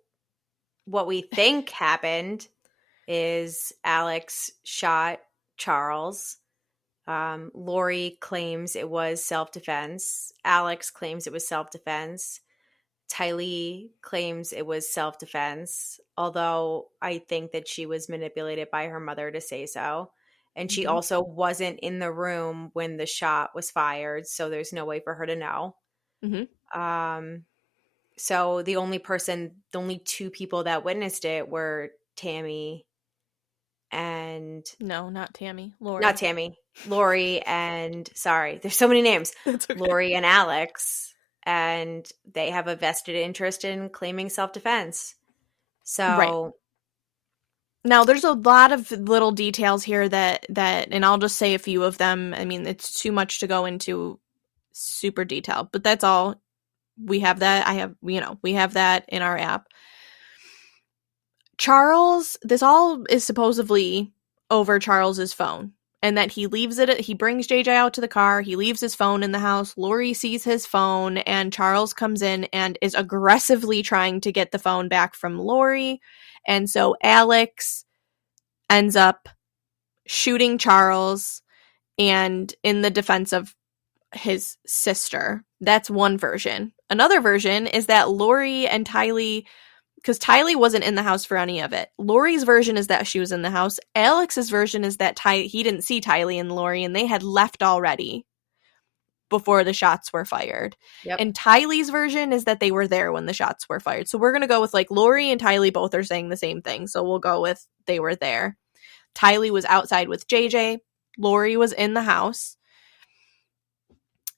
what we think happened is Alex shot Charles. Lori claims it was self-defense. Alex claims it was self-defense. Tylee claims it was self-defense, although I think that she was manipulated by her mother to say so. And she Mm-hmm. also wasn't in the room when the shot was fired, so there's no way for her to know. Mm-hmm. So the only two people that witnessed it were Tammy and No, not Tammy. not Lori. Tammy, Lori, and sorry, there's so many names. That's okay. Lori and Alex, and they have a vested interest in claiming self-defense. Right. So, Now, there's a lot of little details here that, and I'll just say a few of them. I mean, it's too much to go into super detail, but that's all. We have that. We have that in our app. Charles, this all is supposedly over Charles's phone, and that he leaves it. He brings JJ out to the car. He leaves his phone in the house. Lori sees his phone, and Charles comes in and is aggressively trying to get the phone back from Lori. And so Alex ends up shooting Charles, and in the defense of his sister. That's one version. Another version is that Lori and Tylee, because Tylee wasn't in the house for any of it. Lori's version is that she was in the house. Alex's version is that he didn't see Tylee and Lori, and they had left already before the shots were fired. yep. And Tylee's version is that they were there when the shots were fired. So we're going to go with like Lori and Tylee both are saying the same thing. So we'll go with they were there. Tylee was outside with JJ. Lori was in the house.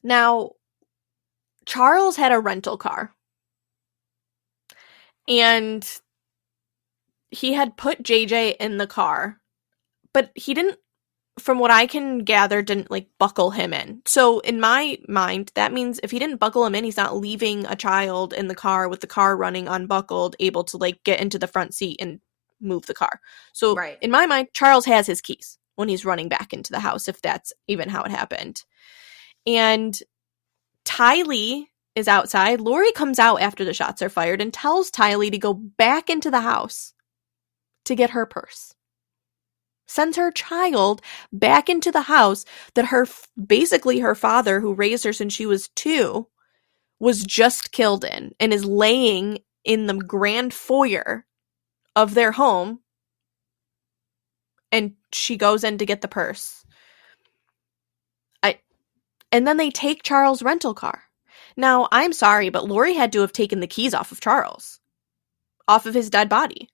Now, Charles had a rental car. And he had put JJ in the car. But he didn't, from what I can gather, didn't like buckle him in. So in my mind, that means if he didn't buckle him in, he's not leaving a child in the car with the car running unbuckled, able to like get into the front seat and move the car. So Right. in my mind, Charles has his keys when he's running back into the house, if that's even how it happened. And Tylee is outside. Lori comes out after the shots are fired and tells Tylee to go back into the house to get her purse. Sends her child back into the house that basically her father, who raised her since she was 2, was just killed in, and is laying in the grand foyer of their home. And she goes in to get the purse. And then they take Charles' rental car. Now, I'm sorry, but Lori had to have taken the keys off of Charles. Off of his dead body.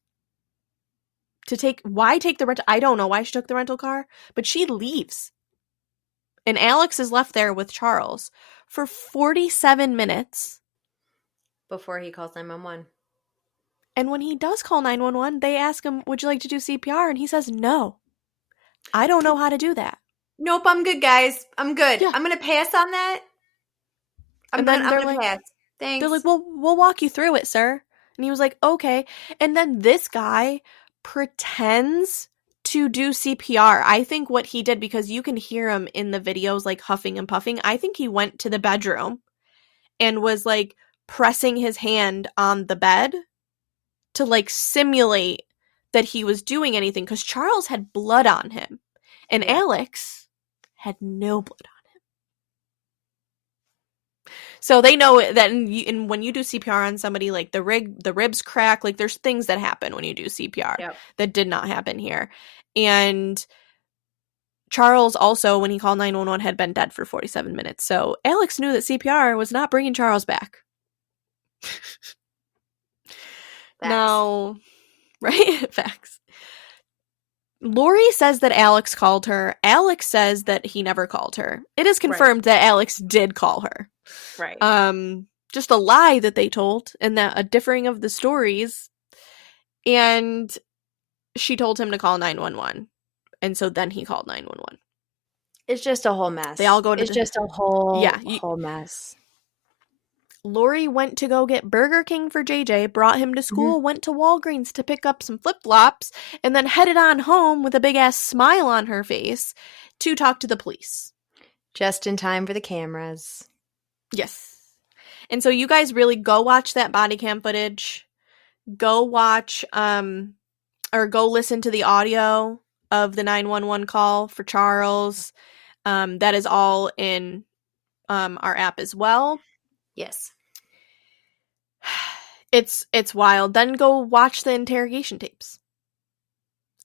Why take the rental? I don't know why she took the rental car, but she leaves. And Alex is left there with Charles for 47 minutes. Before he calls 911. And when he does call 911, they ask him, would you like to do CPR? And he says, no. I don't know how to do that. Nope, I'm good, guys. I'm good. Yeah. I'm going to pass on that. I'm going to pass. Thanks. They're like, well, we'll walk you through it, sir. And he was like, okay. And then this guy pretends to do CPR. I think what he did, because you can hear him in the videos like huffing and puffing, I think he went to the bedroom and was like pressing his hand on the bed to like simulate that he was doing anything, because Charles had blood on him and Alex had no blood on him. So they know that when you do CPR on somebody, like the ribs crack, like there's things that happen when you do CPR that did not happen here. And Charles also, when he called 911, had been dead for 47 minutes. So Alex knew that CPR was not bringing Charles back. Now, right? Facts. Lori says that Alex called her. Alex says that he never called her. It is confirmed that Alex did call her. Right. Just a lie that they told, and that a differing of the stories. And she told him to call 911. And so then he called 911. It's just a whole They all mess. go to It's the just a yeah. whole mess. Lori went to go get Burger King for JJ, brought him to Mhm. school, went to Walgreens to pick up some flip flops, and then headed on home with a big ass smile on her face to talk to the police. Just in time for the cameras. Yes. And so you guys really go watch that body cam footage. Go watch or go listen to the audio of the 911 call for Charles. That is all in our app as well. Yes. It's wild. Then go watch the interrogation tapes.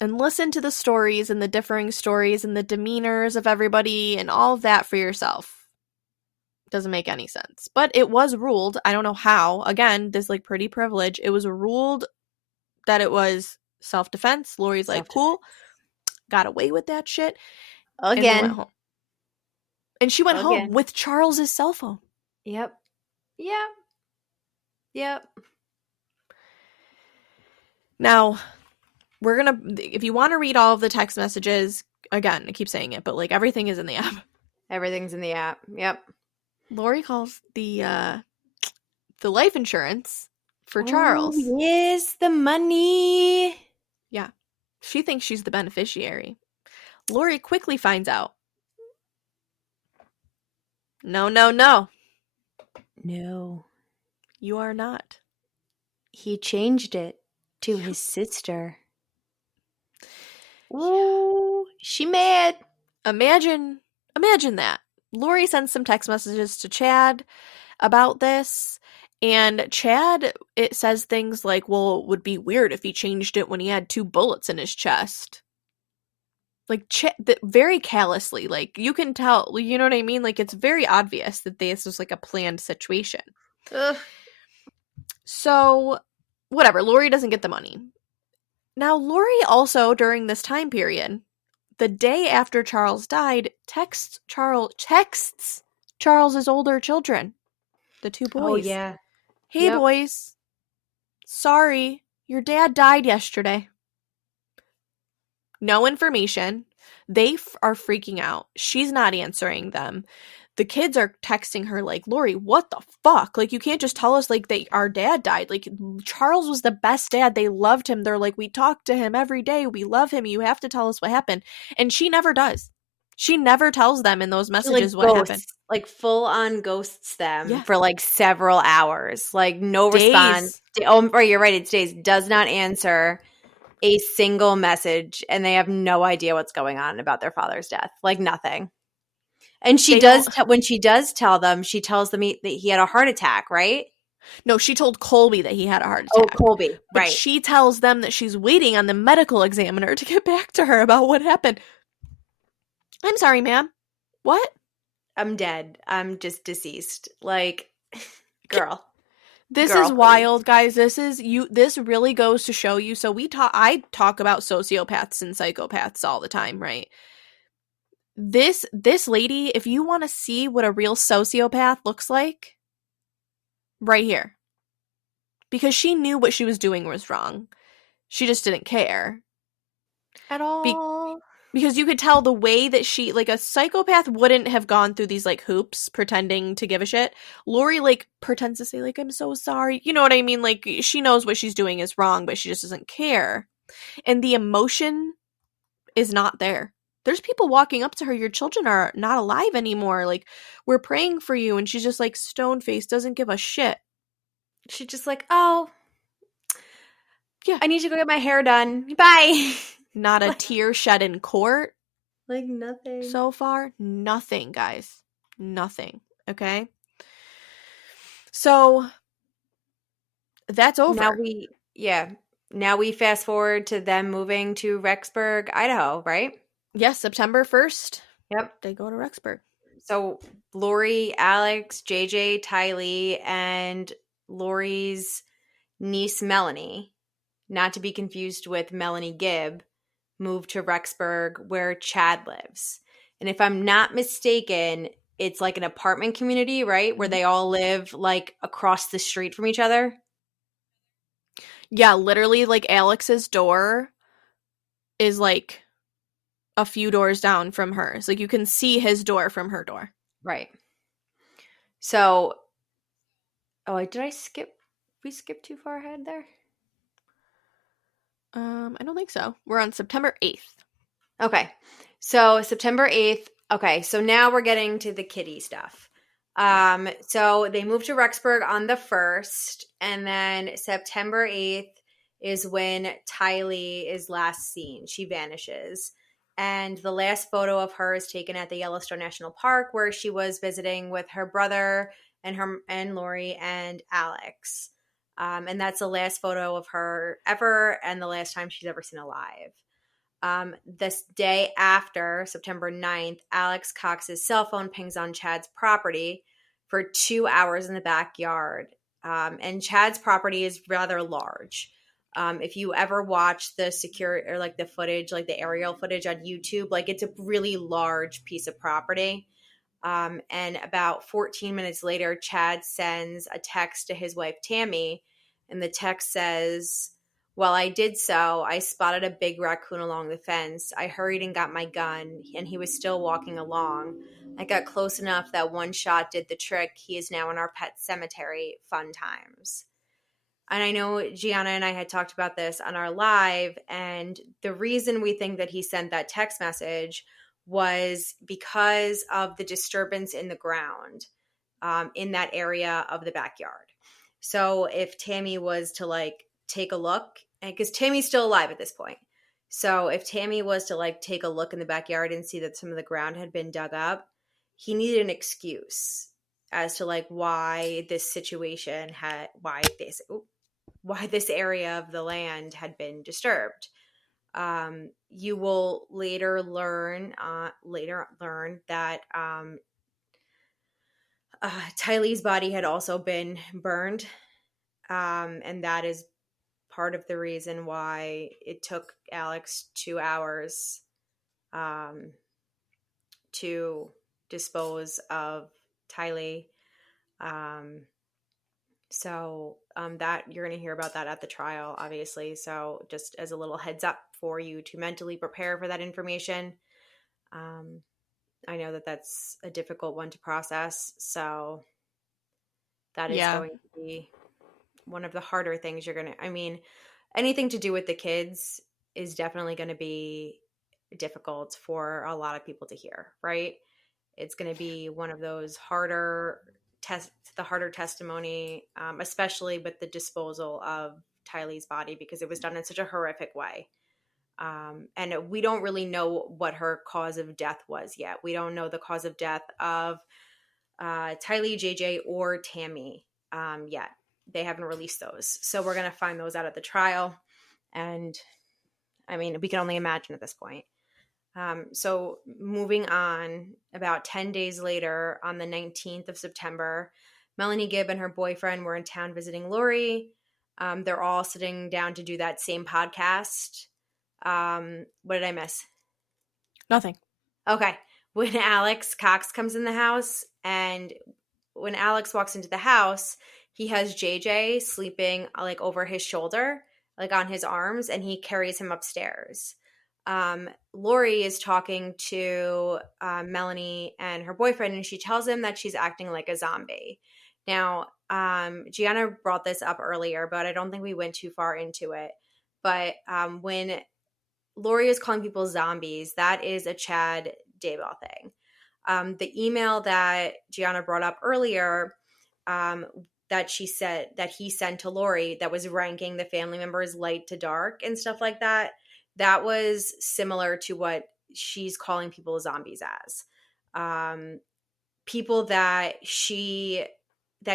And listen to the stories and the differing stories and the demeanors of everybody and all of that for yourself. Doesn't make any sense. But it was ruled, I don't know how, again, this like pretty privilege, it was ruled that it was self-defense. Lori's like, Self-defense. cool, got away with that shit, and they went Again. home. And she went home Again. with Charles's cell phone. Yep. Yep. Yep. Now, we're gonna, if you want to read all of the text messages, again, I keep saying it, but like everything is in the app. Everything's in the app. Yep. Lori calls the life insurance for Oh, Charles. yes, the money. Yeah. She thinks she's the beneficiary. Lori quickly finds out. No, no, no. No. You are not. He changed it to his sister. Ooh, she mad. Imagine that. Lori sends some text messages to Chad about this, and Chad, it says things like, well, it would be weird if he changed it when he had 2 bullets in his chest. Like, very callously, like, you can tell, you know what I mean? Like, it's very obvious that this was, like, a planned situation. Ugh. So, whatever, Lori doesn't get the money. Now, Lori also, during this time period, the day after Charles died, texts Charles's older children, the 2 Oh, boys. yeah. Hey, Yep. boys. Sorry, your dad died yesterday. No information. They are freaking out. She's not answering them. The kids are texting her like, Lori, what the fuck? Like, you can't just tell us like our dad died. Like, Charles was the best dad. They loved him. They're like, we talk to him every day. We love him. You have to tell us what happened. And she never does. She never tells them in those She, like, messages what happened. like full on ghosts them Yeah. for like several hours. Like no response. Days. Oh, right, you're right. It's days. Does not answer a single message, and they have no idea what's going on about their father's death. Like nothing. And she does when she does tell them, she tells them that he had a heart attack, right? No, she told Colby that he had a heart Oh, attack. Colby, But right. she tells them that she's waiting on the medical examiner to get back to her about what happened. I'm sorry, ma'am. What? I'm dead. I'm just deceased. Like, girl. This Girl, is wild, guys. This really goes to show you. So I talk about sociopaths and psychopaths all the time, right? This lady, if you want to see what a real sociopath looks like, right here. Because she knew what she was doing was wrong. She just didn't care. at all. Because you could tell the way that she, like, a psychopath wouldn't have gone through these, like, hoops pretending to give a shit. Lori, like, pretends to say, like, I'm so sorry. You know what I mean? Like, she knows what she's doing is wrong, but she just doesn't care. And the emotion is not there. There's people walking up to her, your children are not alive anymore. Like, we're praying for you. And she's just, like, stone-faced, doesn't give a shit. She's just like, oh, yeah, I need to go get my hair done. Bye. Not a tear shed in court. Like nothing. So far, nothing, guys. Nothing. Okay? So, that's over. Now we fast forward to them moving to Rexburg, Idaho, right? Yes, September 1st. Yep. They go to Rexburg. So Lori, Alex, JJ, Tylee, and Lori's niece Melanie, not to be confused with Melanie Gibb, moved to Rexburg where Chad lives. And if I'm not mistaken, it's like an apartment community, right? Where they all live like across the street from each other. Yeah, literally, like, Alex's door is like a few doors down from hers. Like, you can see his door from her door. Right. So, oh, did I skip? We skipped too far ahead there? I don't think so. We're on September 8th. Okay. So September 8th. Okay. So now we're getting to the kitty stuff. Yeah. So they moved to Rexburg on the 1st, and then September 8th is when Tylee is last seen. She vanishes. And the last photo of her is taken at the Yellowstone National Park, where she was visiting with her brother and Lori and Alex. And that's the last photo of her ever, and the last time she's ever seen alive. This day after, September 9th, Alex Cox's cell phone pings on Chad's property for 2 hours in the backyard. And Chad's property is rather large. If you ever watch the secure or like the footage, like the aerial footage on YouTube, like it's a really large piece of property. And about 14 minutes later, Chad sends a text to his wife, Tammy, and the text says, "While I did so, I spotted a big raccoon along the fence. I hurried and got my gun, and he was still walking along. I got close enough that one shot did the trick. He is now in our pet cemetery. Fun times." And I know Gianna and I had talked about this on our live, and the reason we think that he sent that text message was because of the disturbance in the ground in that area of the backyard. So if Tammy was to like take a look, because Tammy's still alive at this point. So if Tammy was to like take a look in the backyard and see that some of the ground had been dug up, he needed an excuse as to like why this situation had, why this area of the land had been disturbed. You will later learn that Tylee's body had also been burned, and that is part of the reason why it took Alex 2 hours to dispose of Tylee. So that you're going to hear about that at the trial, obviously. So just as a little heads up for you to mentally prepare for that information. I know that that's a difficult one to process. So that is Yeah. going to be one of the harder things you're going to, I mean, anything to do with the kids is definitely going to be difficult for a lot of people to hear, right? It's going to be one of those the harder testimony, especially with the disposal of Tylee's body, because it was done in such a horrific way. And we don't really know what her cause of death was yet. We don't know the cause of death of Tylee, JJ, or Tammy yet. They haven't released those. So we're going to find those out at the trial. And I mean, we can only imagine at this point. So moving on, about 10 days later, on the 19th of September, Melanie Gibb and her boyfriend were in town visiting Lori. They're all sitting down to do that same podcast. What did I miss? Nothing. Okay. When Alex Cox comes in the house, and when Alex walks into the house, he has JJ sleeping like over his shoulder, like on his arms, and he carries him upstairs. Lori is talking to Melanie and her boyfriend, and she tells him that she's acting like a zombie. Now, Gianna brought this up earlier, but I don't think we went too far into it. But when Lori is calling people zombies, that is a Chad Daybell thing. The email that Gianna brought up earlier, that she said that he sent to Lori, that was ranking the family members light to dark and stuff like that, that was similar to what she's calling people zombies as. People that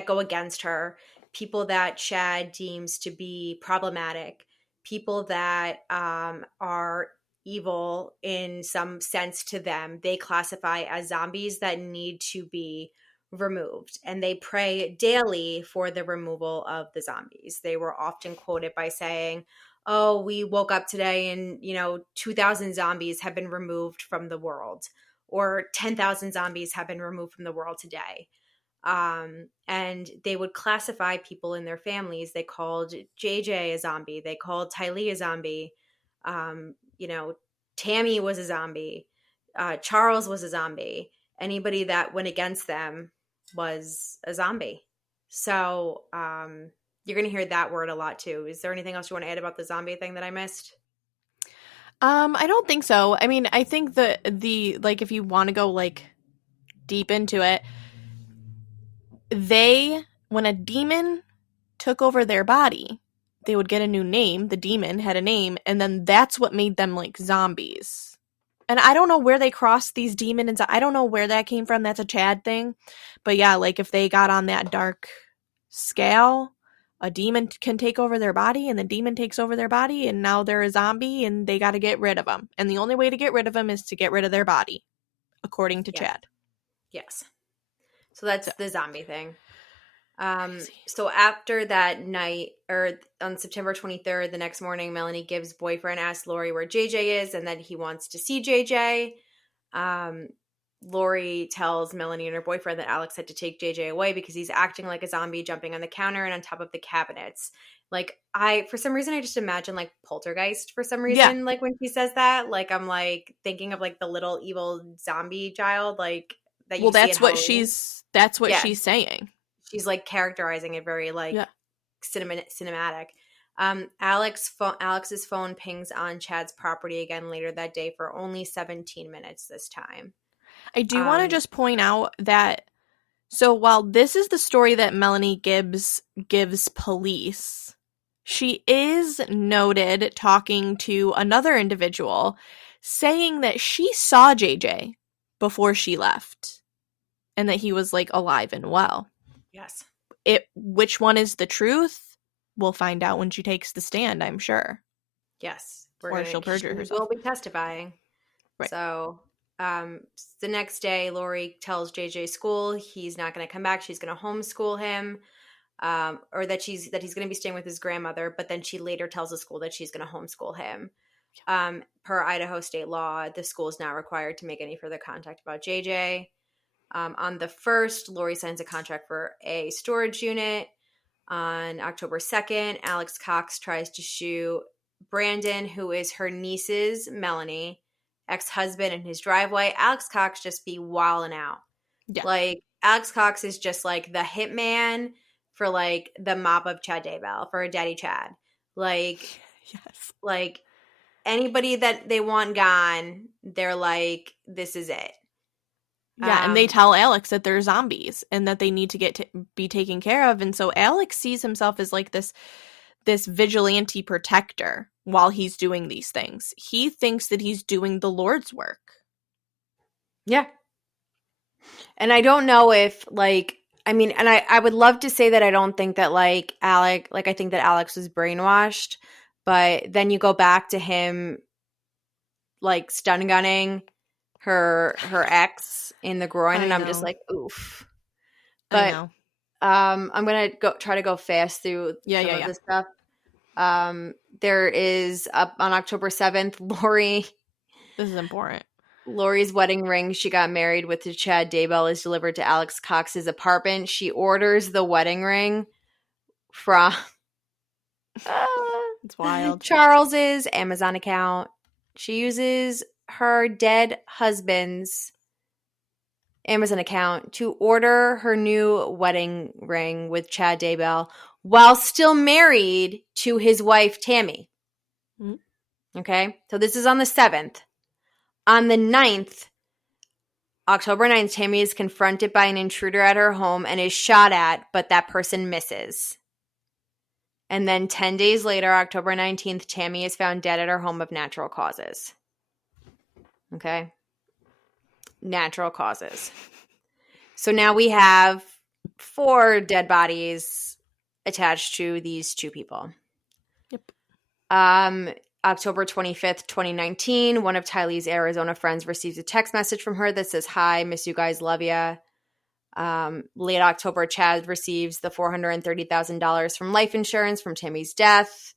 go against her, people that Chad deems to be problematic, people that are evil in some sense to them, they classify as zombies that need to be removed. And they pray daily for the removal of the zombies. They were often quoted by saying, "Oh, we woke up today and, 2,000 zombies have been removed from the world, or 10,000 zombies have been removed from the world today." And they would classify people in their families. They called JJ a zombie. They called Tylee a zombie. Tammy was a zombie. Charles was a zombie. Anybody that went against them was a zombie. So you're going to hear that word a lot too. Is there anything else you want to add about the zombie thing that I missed? I don't think so. I mean, I think the like if you want to go like deep into it, when a demon took over their body, they would get a new name. The demon had a name, and then that's what made them like zombies. And I don't know where they crossed these demons. I don't know where that came from. That's a Chad thing. But yeah, like if they got on that dark scale, a demon can take over their body, and the demon takes over their body, and now they're a zombie, and they got to get rid of them. And the only way to get rid of them is to get rid of their body, according to Yes. Chad. Yes. So that's So the zombie thing. crazy. So after that night, or on September 23rd, the next morning, Melanie Gibbs' boyfriend asks Lori where JJ is and that he wants to see JJ. Lori tells Melanie and her boyfriend that Alex had to take JJ away because he's acting like a zombie, jumping on the counter and on top of the cabinets. Like, for some reason, I just imagine like Poltergeist for some Yeah. reason, like when she says that, like I'm like thinking of like the little evil zombie child, like that you Well, see that's at what Halloween. Yeah, she's saying. she's like characterizing it very like Yeah. cinematic. Alex's phone pings on Chad's property again later that day for only 17 minutes this time. I do want to just point out that so while this is the story that Melanie Gibbs gives police, she is noted talking to another individual saying that she saw JJ before she left and that he was like alive and well. Yes. Which one is the truth? We'll find out when she takes the stand, I'm sure. Yes. Or she'll perjure herself. Will be testifying. Right. So the next day, Lori tells JJ school he's not going to come back. She's going to homeschool him, or that he's going to be staying with his grandmother. But then she later tells the school that she's going to homeschool him. Per Idaho state law, the school is not required to make any further contact about JJ. On the 1st, Lori signs a contract for a storage unit. On October 2nd, Alex Cox tries to shoot Brandon, who is her niece's, Melanie, ex-husband, in his driveway. Alex Cox just be wilding out. Yeah. Like, Alex Cox is just like the hitman for like the mop of Chad Daybell, for Daddy Chad. Like, Yes. like anybody that they want gone, they're like, this is it. Yeah, and they tell Alex that they're zombies and that they need to be taken care of. And so Alex sees himself as like this vigilante protector while he's doing these things. He thinks that he's doing the Lord's work. Yeah. And I don't know if like, I mean, and I would love to say that I don't think that like I think that Alex was brainwashed, but then you go back to him like stun gunning her ex in the groin, and I'm just like, oof. But I know. I'm gonna try to go fast through some of this stuff. There is up on October 7th, This is important. Lori's wedding ring she got married with to Chad Daybell is delivered to Alex Cox's apartment. She orders the wedding ring from It's wild. Charles's Amazon account. She uses her dead husband's Amazon account to order her new wedding ring with Chad Daybell while still married to his wife, Tammy. Mm-hmm. Okay, so this is on the 7th. On the 9th, October 9th, Tammy is confronted by an intruder at her home and is shot at, but that person misses. And then 10 days later, October 19th, Tammy is found dead at her home of natural causes. Okay? Natural causes. So now we have 4 dead bodies attached to these 2 people. Yep. October 25th, 2019, one of Tylee's Arizona friends receives a text message from her that says, "Hi, miss you guys, love ya." Late October, Chad receives the $430,000 from life insurance from Tammy's death.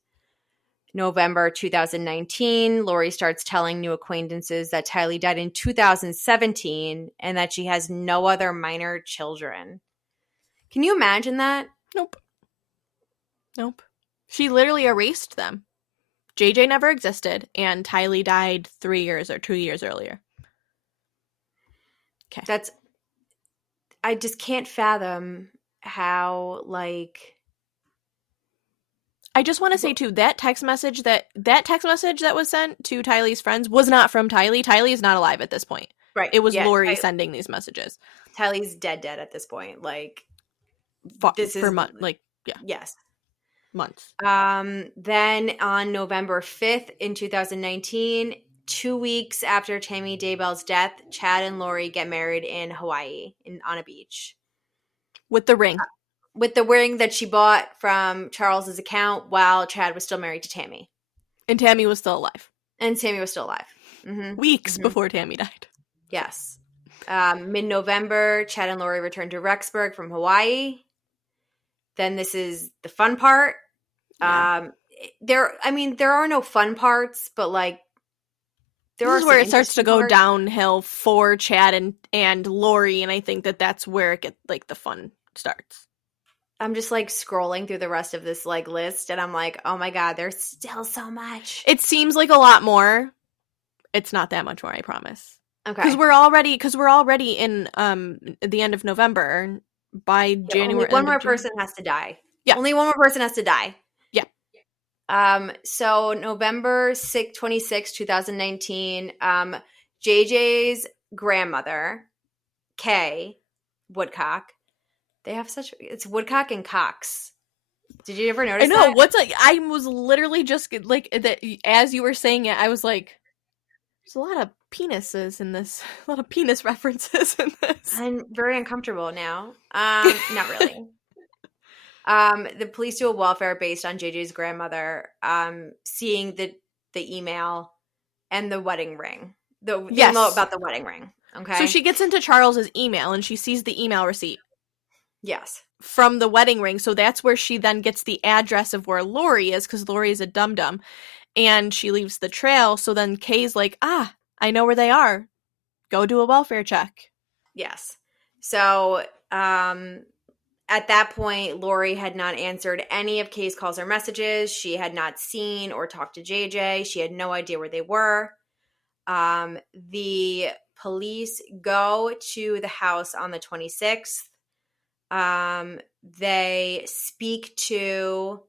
November 2019, Lori starts telling new acquaintances that Tylee died in 2017 and that she has no other minor children. Can you imagine that? Nope. She literally erased them. JJ never existed, and Tylee died 3 years or 2 years earlier. Okay. I just can't fathom how, like, I just want to say too, that text message that was sent to Tylee's friends was not from Tylee. Tylee is not alive at this point. right. It was Yeah. Lori sending these messages. Tylee's dead at this point. Like, this For is months, like, yeah. Yes. Months. Then on November 5th in 2019, 2 weeks after Tammy Daybell's death, Chad and Lori get married in Hawaii on a beach. With the ring. With the ring that she bought from Charles's account while Chad was still married to Tammy. And Tammy was still alive. And Tammy was still alive. Mm-hmm. Weeks before Tammy died. Yes. Mid-November, Chad and Lori returned to Rexburg from Hawaii. Then this is the fun part. Yeah. There are no fun parts, but like this is where it starts to go downhill for Chad and Lori, and I think that's where it gets like the fun starts. I'm just like scrolling through the rest of this like list, and I'm like, oh my god, there's still so much. It seems like a lot more. It's not that much more, I promise. Okay. Because we're already in the end of November. By January, only one more person has to die. Yeah, only one more person has to die. Yeah. So November 26, 2019, JJ's grandmother, Kay Woodcock. They have it's Woodcock and Cox. Did you ever notice that? I know. I was literally just like that as you were saying it. I was like, there's a lot of penises in this. A lot of penis references in this. I'm very uncomfortable now. Not really. The police do a welfare based on JJ's grandmother seeing the email and the wedding ring. The email about the wedding ring. Okay. So she gets into Charles's email and she sees the email receipt. Yes. From the wedding ring. So that's where she then gets the address of where Lori is, because Lori is a dum-dum. And she leaves the trail. So then Kay's like, I know where they are. Go do a welfare check. Yes. So at that point, Lori had not answered any of Kay's calls or messages. She had not seen or talked to JJ. She had no idea where they were. The police go to the house on the 26th. They speak to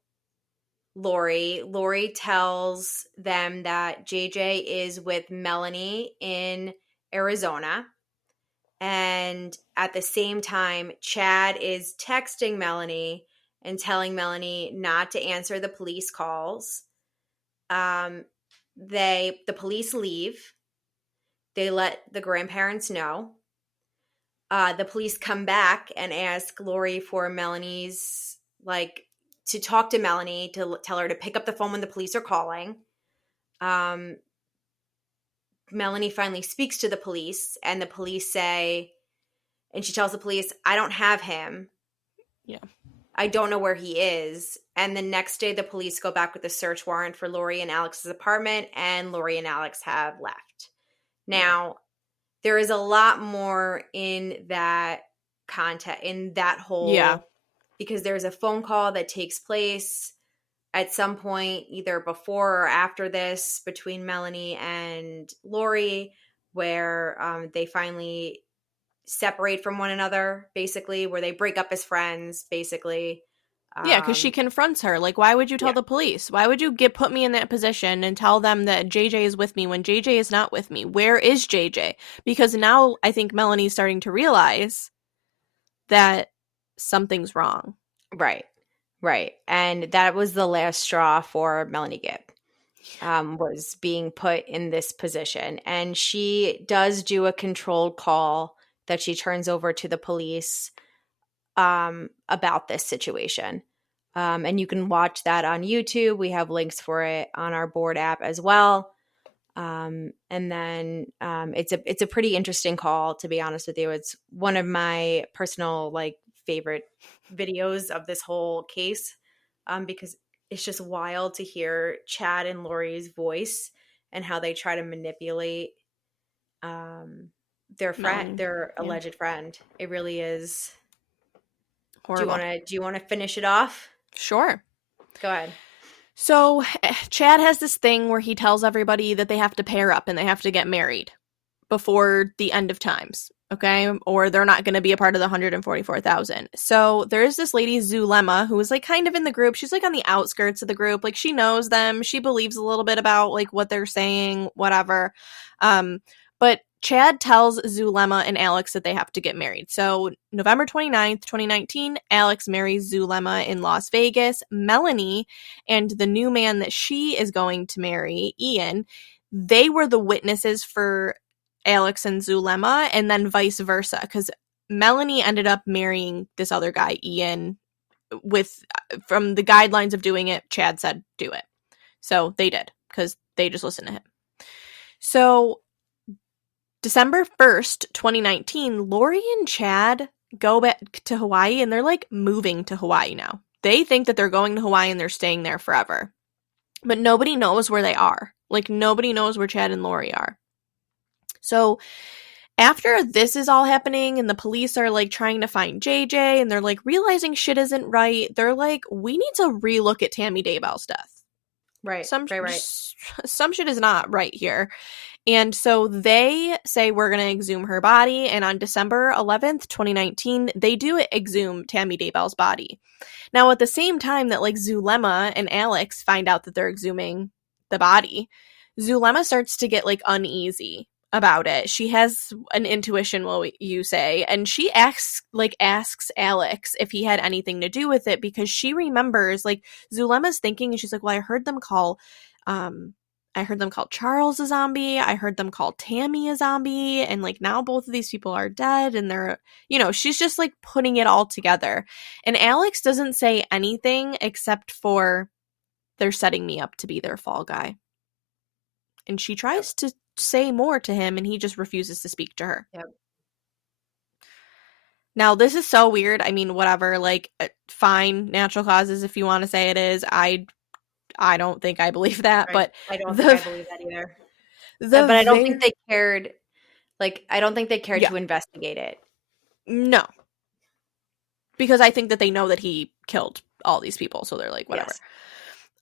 Lori. Lori tells them that JJ is with Melanie in Arizona. And at the same time, Chad is texting Melanie and telling Melanie not to answer the police calls. The police leave. They let the grandparents know. The police come back and ask Lori for Melanie's, like, to talk to Melanie, to tell her to pick up the phone when the police are calling. Melanie finally speaks to the police, and the police say, and she tells the police, I don't have him. Yeah. I don't know where he is. And the next day, the police go back with a search warrant for Lori and Alex's apartment, and Lori and Alex have left. Now, there is a lot more in that context, in that whole, because there's a phone call that takes place at some point, either before or after this, between Melanie and Lori, where they finally separate from one another, basically, where they break up as friends, basically. Yeah, because she confronts her. Like, why would you tell the police? Why would you put me in that position and tell them that JJ is with me when JJ is not with me? Where is JJ? Because now I think Melanie's starting to realize that something's wrong. Right. And that was the last straw for Melanie Gibb, was being put in this position. And she does do a controlled call that she turns over to the police about this situation. And you can watch that on YouTube. We have links for it on our board app as well. And then it's a pretty interesting call, to be honest with you. It's one of my personal like favorite videos of this whole case, because it's just wild to hear Chad and Lori's voice and how they try to manipulate their friend, their alleged friend. It really is horrible. Do you want to finish it off? Sure. Go ahead. So Chad has this thing where he tells everybody that they have to pair up and they have to get married before the end of times, okay? Or they're not going to be a part of the 144,000. So there is this lady, Zulema, who is like kind of in the group. She's like on the outskirts of the group. Like she knows them. She believes a little bit about like what they're saying, whatever. But Chad tells Zulema and Alex that they have to get married. So November 29th, 2019, Alex marries Zulema in Las Vegas. Melanie and the new man that she is going to marry, Ian, they were the witnesses for Alex and Zulema, and then vice versa, because Melanie ended up marrying this other guy, Ian, with from the guidelines of doing it, Chad said do it. So they did, because they just listened to him. So December 1st, 2019, Lori and Chad go back to Hawaii, and they're like moving to Hawaii now. They think that they're going to Hawaii and they're staying there forever. But nobody knows where they are. Like, nobody knows where Chad and Lori are. So after this is all happening and the police are like trying to find JJ and they're like realizing shit isn't right, they're like, we need to relook at Tammy Daybell's death. Right. Some shit is not right here. And so they say we're going to exhume her body. And on December 11th, 2019, they do exhume Tammy Daybell's body. Now, at the same time that like Zulema and Alex find out that they're exhuming the body, Zulema starts to get like uneasy about it. She has an intuition, will you say, and she asks Alex if he had anything to do with it, because she remembers like Zulema's thinking, and she's like, well, I heard them call Charles a zombie. I heard them call Tammy a zombie. And like now both of these people are dead and they're, she's just like putting it all together. And Alex doesn't say anything except for they're setting me up to be their fall guy. And she tries to say more to him and he just refuses to speak to her. Yep. Now, this is so weird. I mean, whatever, like fine, natural causes if you want to say it is. I don't think I believe that, right. but I don't think I believe that either. But I don't think they cared. Like, I don't think they cared to investigate it. No. Because I think that they know that he killed all these people, so they're like, whatever.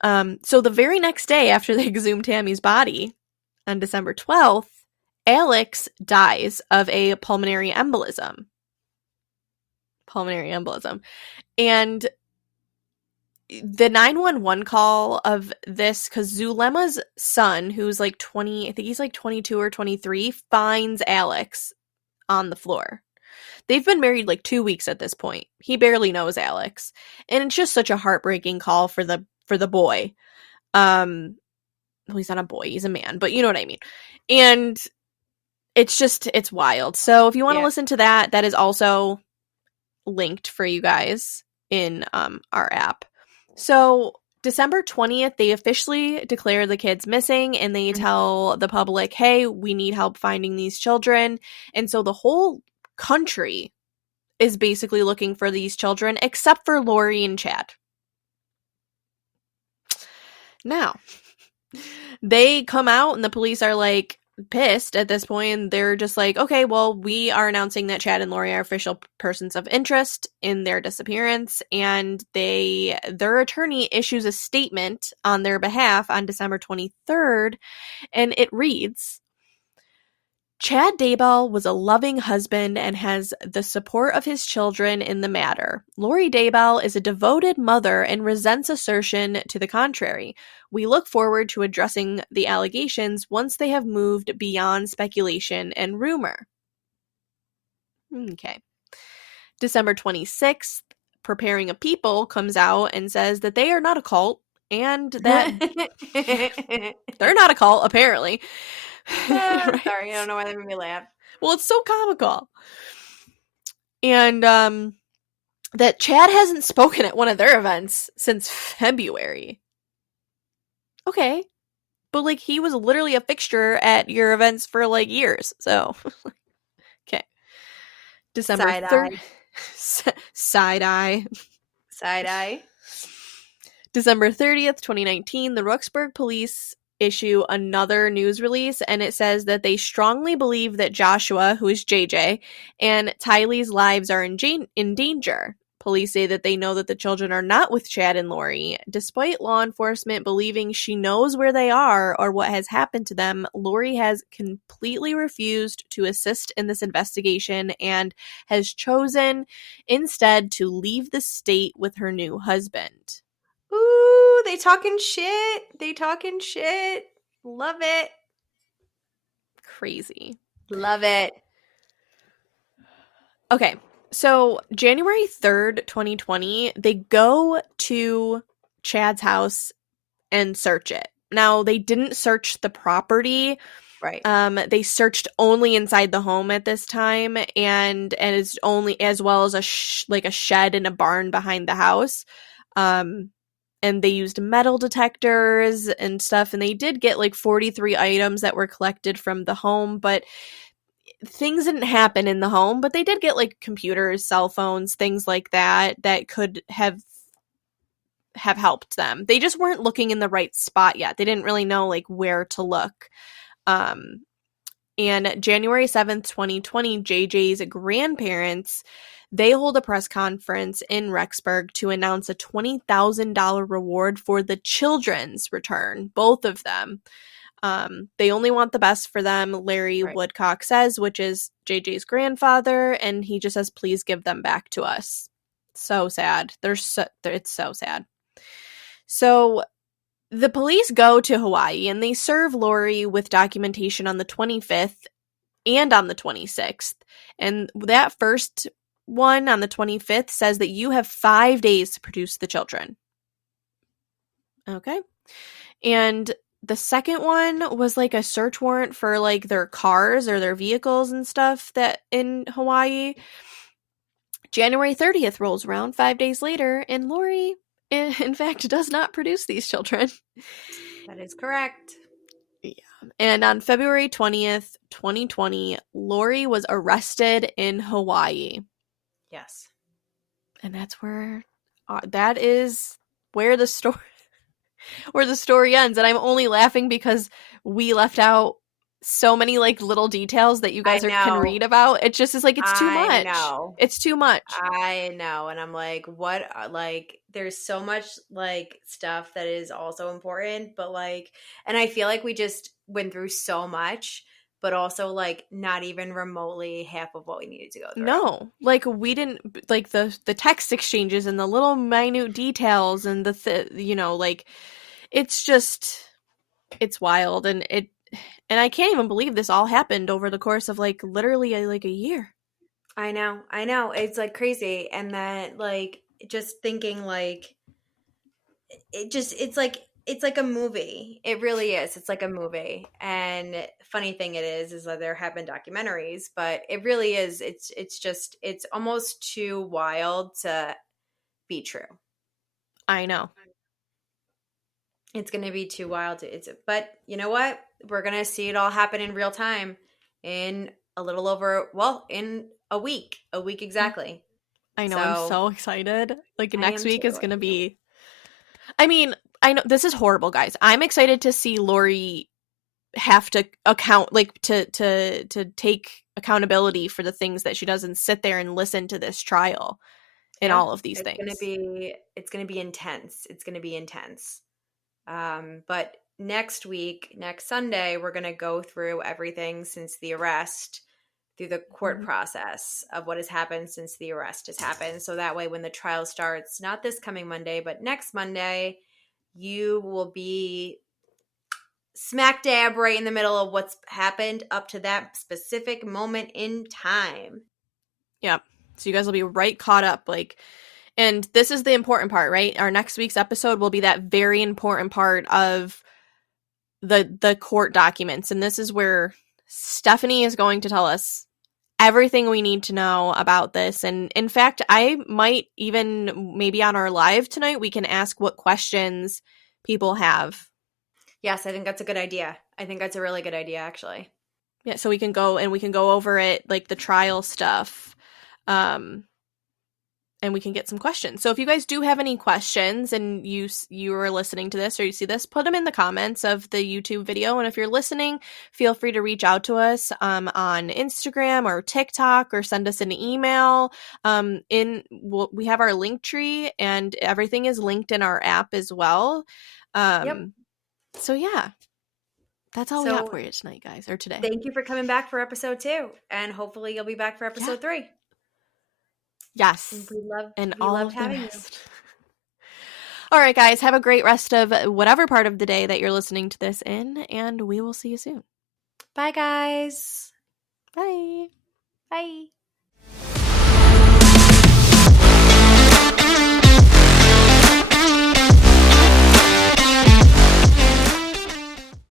Yes. So the very next day after they exhumed Tammy's body, on December 12th, Alex dies of a pulmonary embolism. And the 911 call of this, because Zulema's son, who's like 20, I think he's like 22 or 23, finds Alex on the floor. They've been married like 2 weeks at this point. He barely knows Alex. And it's just such a heartbreaking call for the boy. Well, he's not a boy, he's a man, but you know what I mean. And it's wild. So if you want to listen to that, that is also linked for you guys in our app. So December 20th, they officially declare the kids missing and they tell the public, hey, we need help finding these children. And so the whole country is basically looking for these children, except for Lori and Chad. Now, they come out and the police are like pissed at this point, and they're just like, okay, well, we are announcing that Chad and Lori are official persons of interest in their disappearance, and their attorney issues a statement on their behalf on December 23rd, and it reads, Chad Daybell was a loving husband and has the support of his children in the matter. Lori Daybell is a devoted mother and resents assertion to the contrary. We look forward to addressing the allegations once they have moved beyond speculation and rumor. Okay. December 26th, Preparing a People comes out and says that they are not a cult and that they're not a cult, apparently. Right? Sorry, I don't know why that made me laugh. Well, it's so comical. And that Chad hasn't spoken at one of their events since February. Okay. But like he was literally a fixture at your events for like years. So okay. December 3rd. Side eye. December 30th, 2019, the Rooksburg police issue another news release, and it says that they strongly believe that Joshua, who is JJ, and Tylee's lives are in danger. Police say that they know that the children are not with Chad and Lori. Despite law enforcement believing she knows where they are or what has happened to them, Lori has completely refused to assist in this investigation and has chosen instead to leave the state with her new husband. Ooh, they talking shit. They talking shit. Love it. Crazy. Love it. Okay, so January 3rd, 2020, they go to Chad's house and search it. Now, they didn't search the property. Right. They searched only inside the home at this time, and is only as well as a shed and a barn behind the house. And they used metal detectors and stuff, and they did get like 43 items that were collected from the home, but things didn't happen in the home. But they did get like computers, cell phones, things like that that could have helped them. They just weren't looking in the right spot yet. They didn't really know like where to look. Um, and January 7th, 2020, JJ's grandparents, they hold a press conference in Rexburg to announce a $20,000 reward for the children's return, both of them. They only want the best for them, Larry Right. Woodcock says, which is JJ's grandfather, and he just says, please give them back to us. So sad. It's so sad. So the police go to Hawaii and they serve Lori with documentation on the 25th and on the 26th. And that first one on the 25th says that you have 5 days to produce the children. Okay. And the second one was like a search warrant for like their cars or their vehicles and stuff that in Hawaii. January 30th rolls around 5 days later, and Lori, in fact, does not produce these children. That is correct. Yeah. And on February 20th, 2020, Lori was arrested in Hawaii. Yes. And that's where that is where the story ends. And I'm only laughing because we left out so many like little details that you I guys can know. read about. It just is like it's too I much. know. It's too much. I know. And I'm like, what? Like, there's so much like stuff that is also important, but like, and I feel like we just went through so much, but also like not even remotely half of what we needed to go through. No, like we didn't like the text exchanges and the little minute details and like it's just it's wild, and I can't even believe this all happened over the course of like literally like a year. I know. I know. It's like crazy. And then like just thinking like it's like a movie. It really is. It's like a movie. And funny thing it is that there have been documentaries, but it really is. It's almost too wild to be true. I know. It's going to be too wild but you know what? We're going to see it all happen in real time in a little over in a week exactly. I know. I'm So so excited. Like I next am week is too. going to be I mean, I know this is horrible, guys. I'm excited to see Lori have to account like to take accountability for the things that she does and sit there and listen to this trial and Yeah, all of these things. it's gonna be intense. It's gonna be intense. But next week, next Sunday, we're gonna go through everything since the arrest, through the court process of what has happened since the arrest has happened. So that way, when the trial starts, not this coming Monday, but next Monday, you will be smack dab right in the middle of what's happened up to that specific moment in time. Yeah. So you guys will be right caught up. Like, and this is the important part, right? Our next week's episode will be that very important part of the court documents. And this is where Stephanie is going to tell us everything we need to know about this. And in fact, I might even maybe on our live tonight, we can ask what questions people have. Yes, I think that's a good idea. I think that's a really good idea, actually. Yeah, so we can go over it, like the trial stuff. and we can get some questions. So if you guys do have any questions and you are listening to this or you see this, put them in the comments of the YouTube video. And if you're listening, feel free to reach out to us on Instagram or TikTok, or send us an email. We have our link tree, and everything is linked in our app as well. Yep. So yeah, that's all we got So for you tonight, guys, or today. thank you for coming back for episode 2, and hopefully you'll be back for episode 3. Yes. We And loved all of the having you. rest. All right, guys, have a great rest of whatever part of the day that you're listening to this in, and we will see you soon. Bye, guys. Bye. Bye.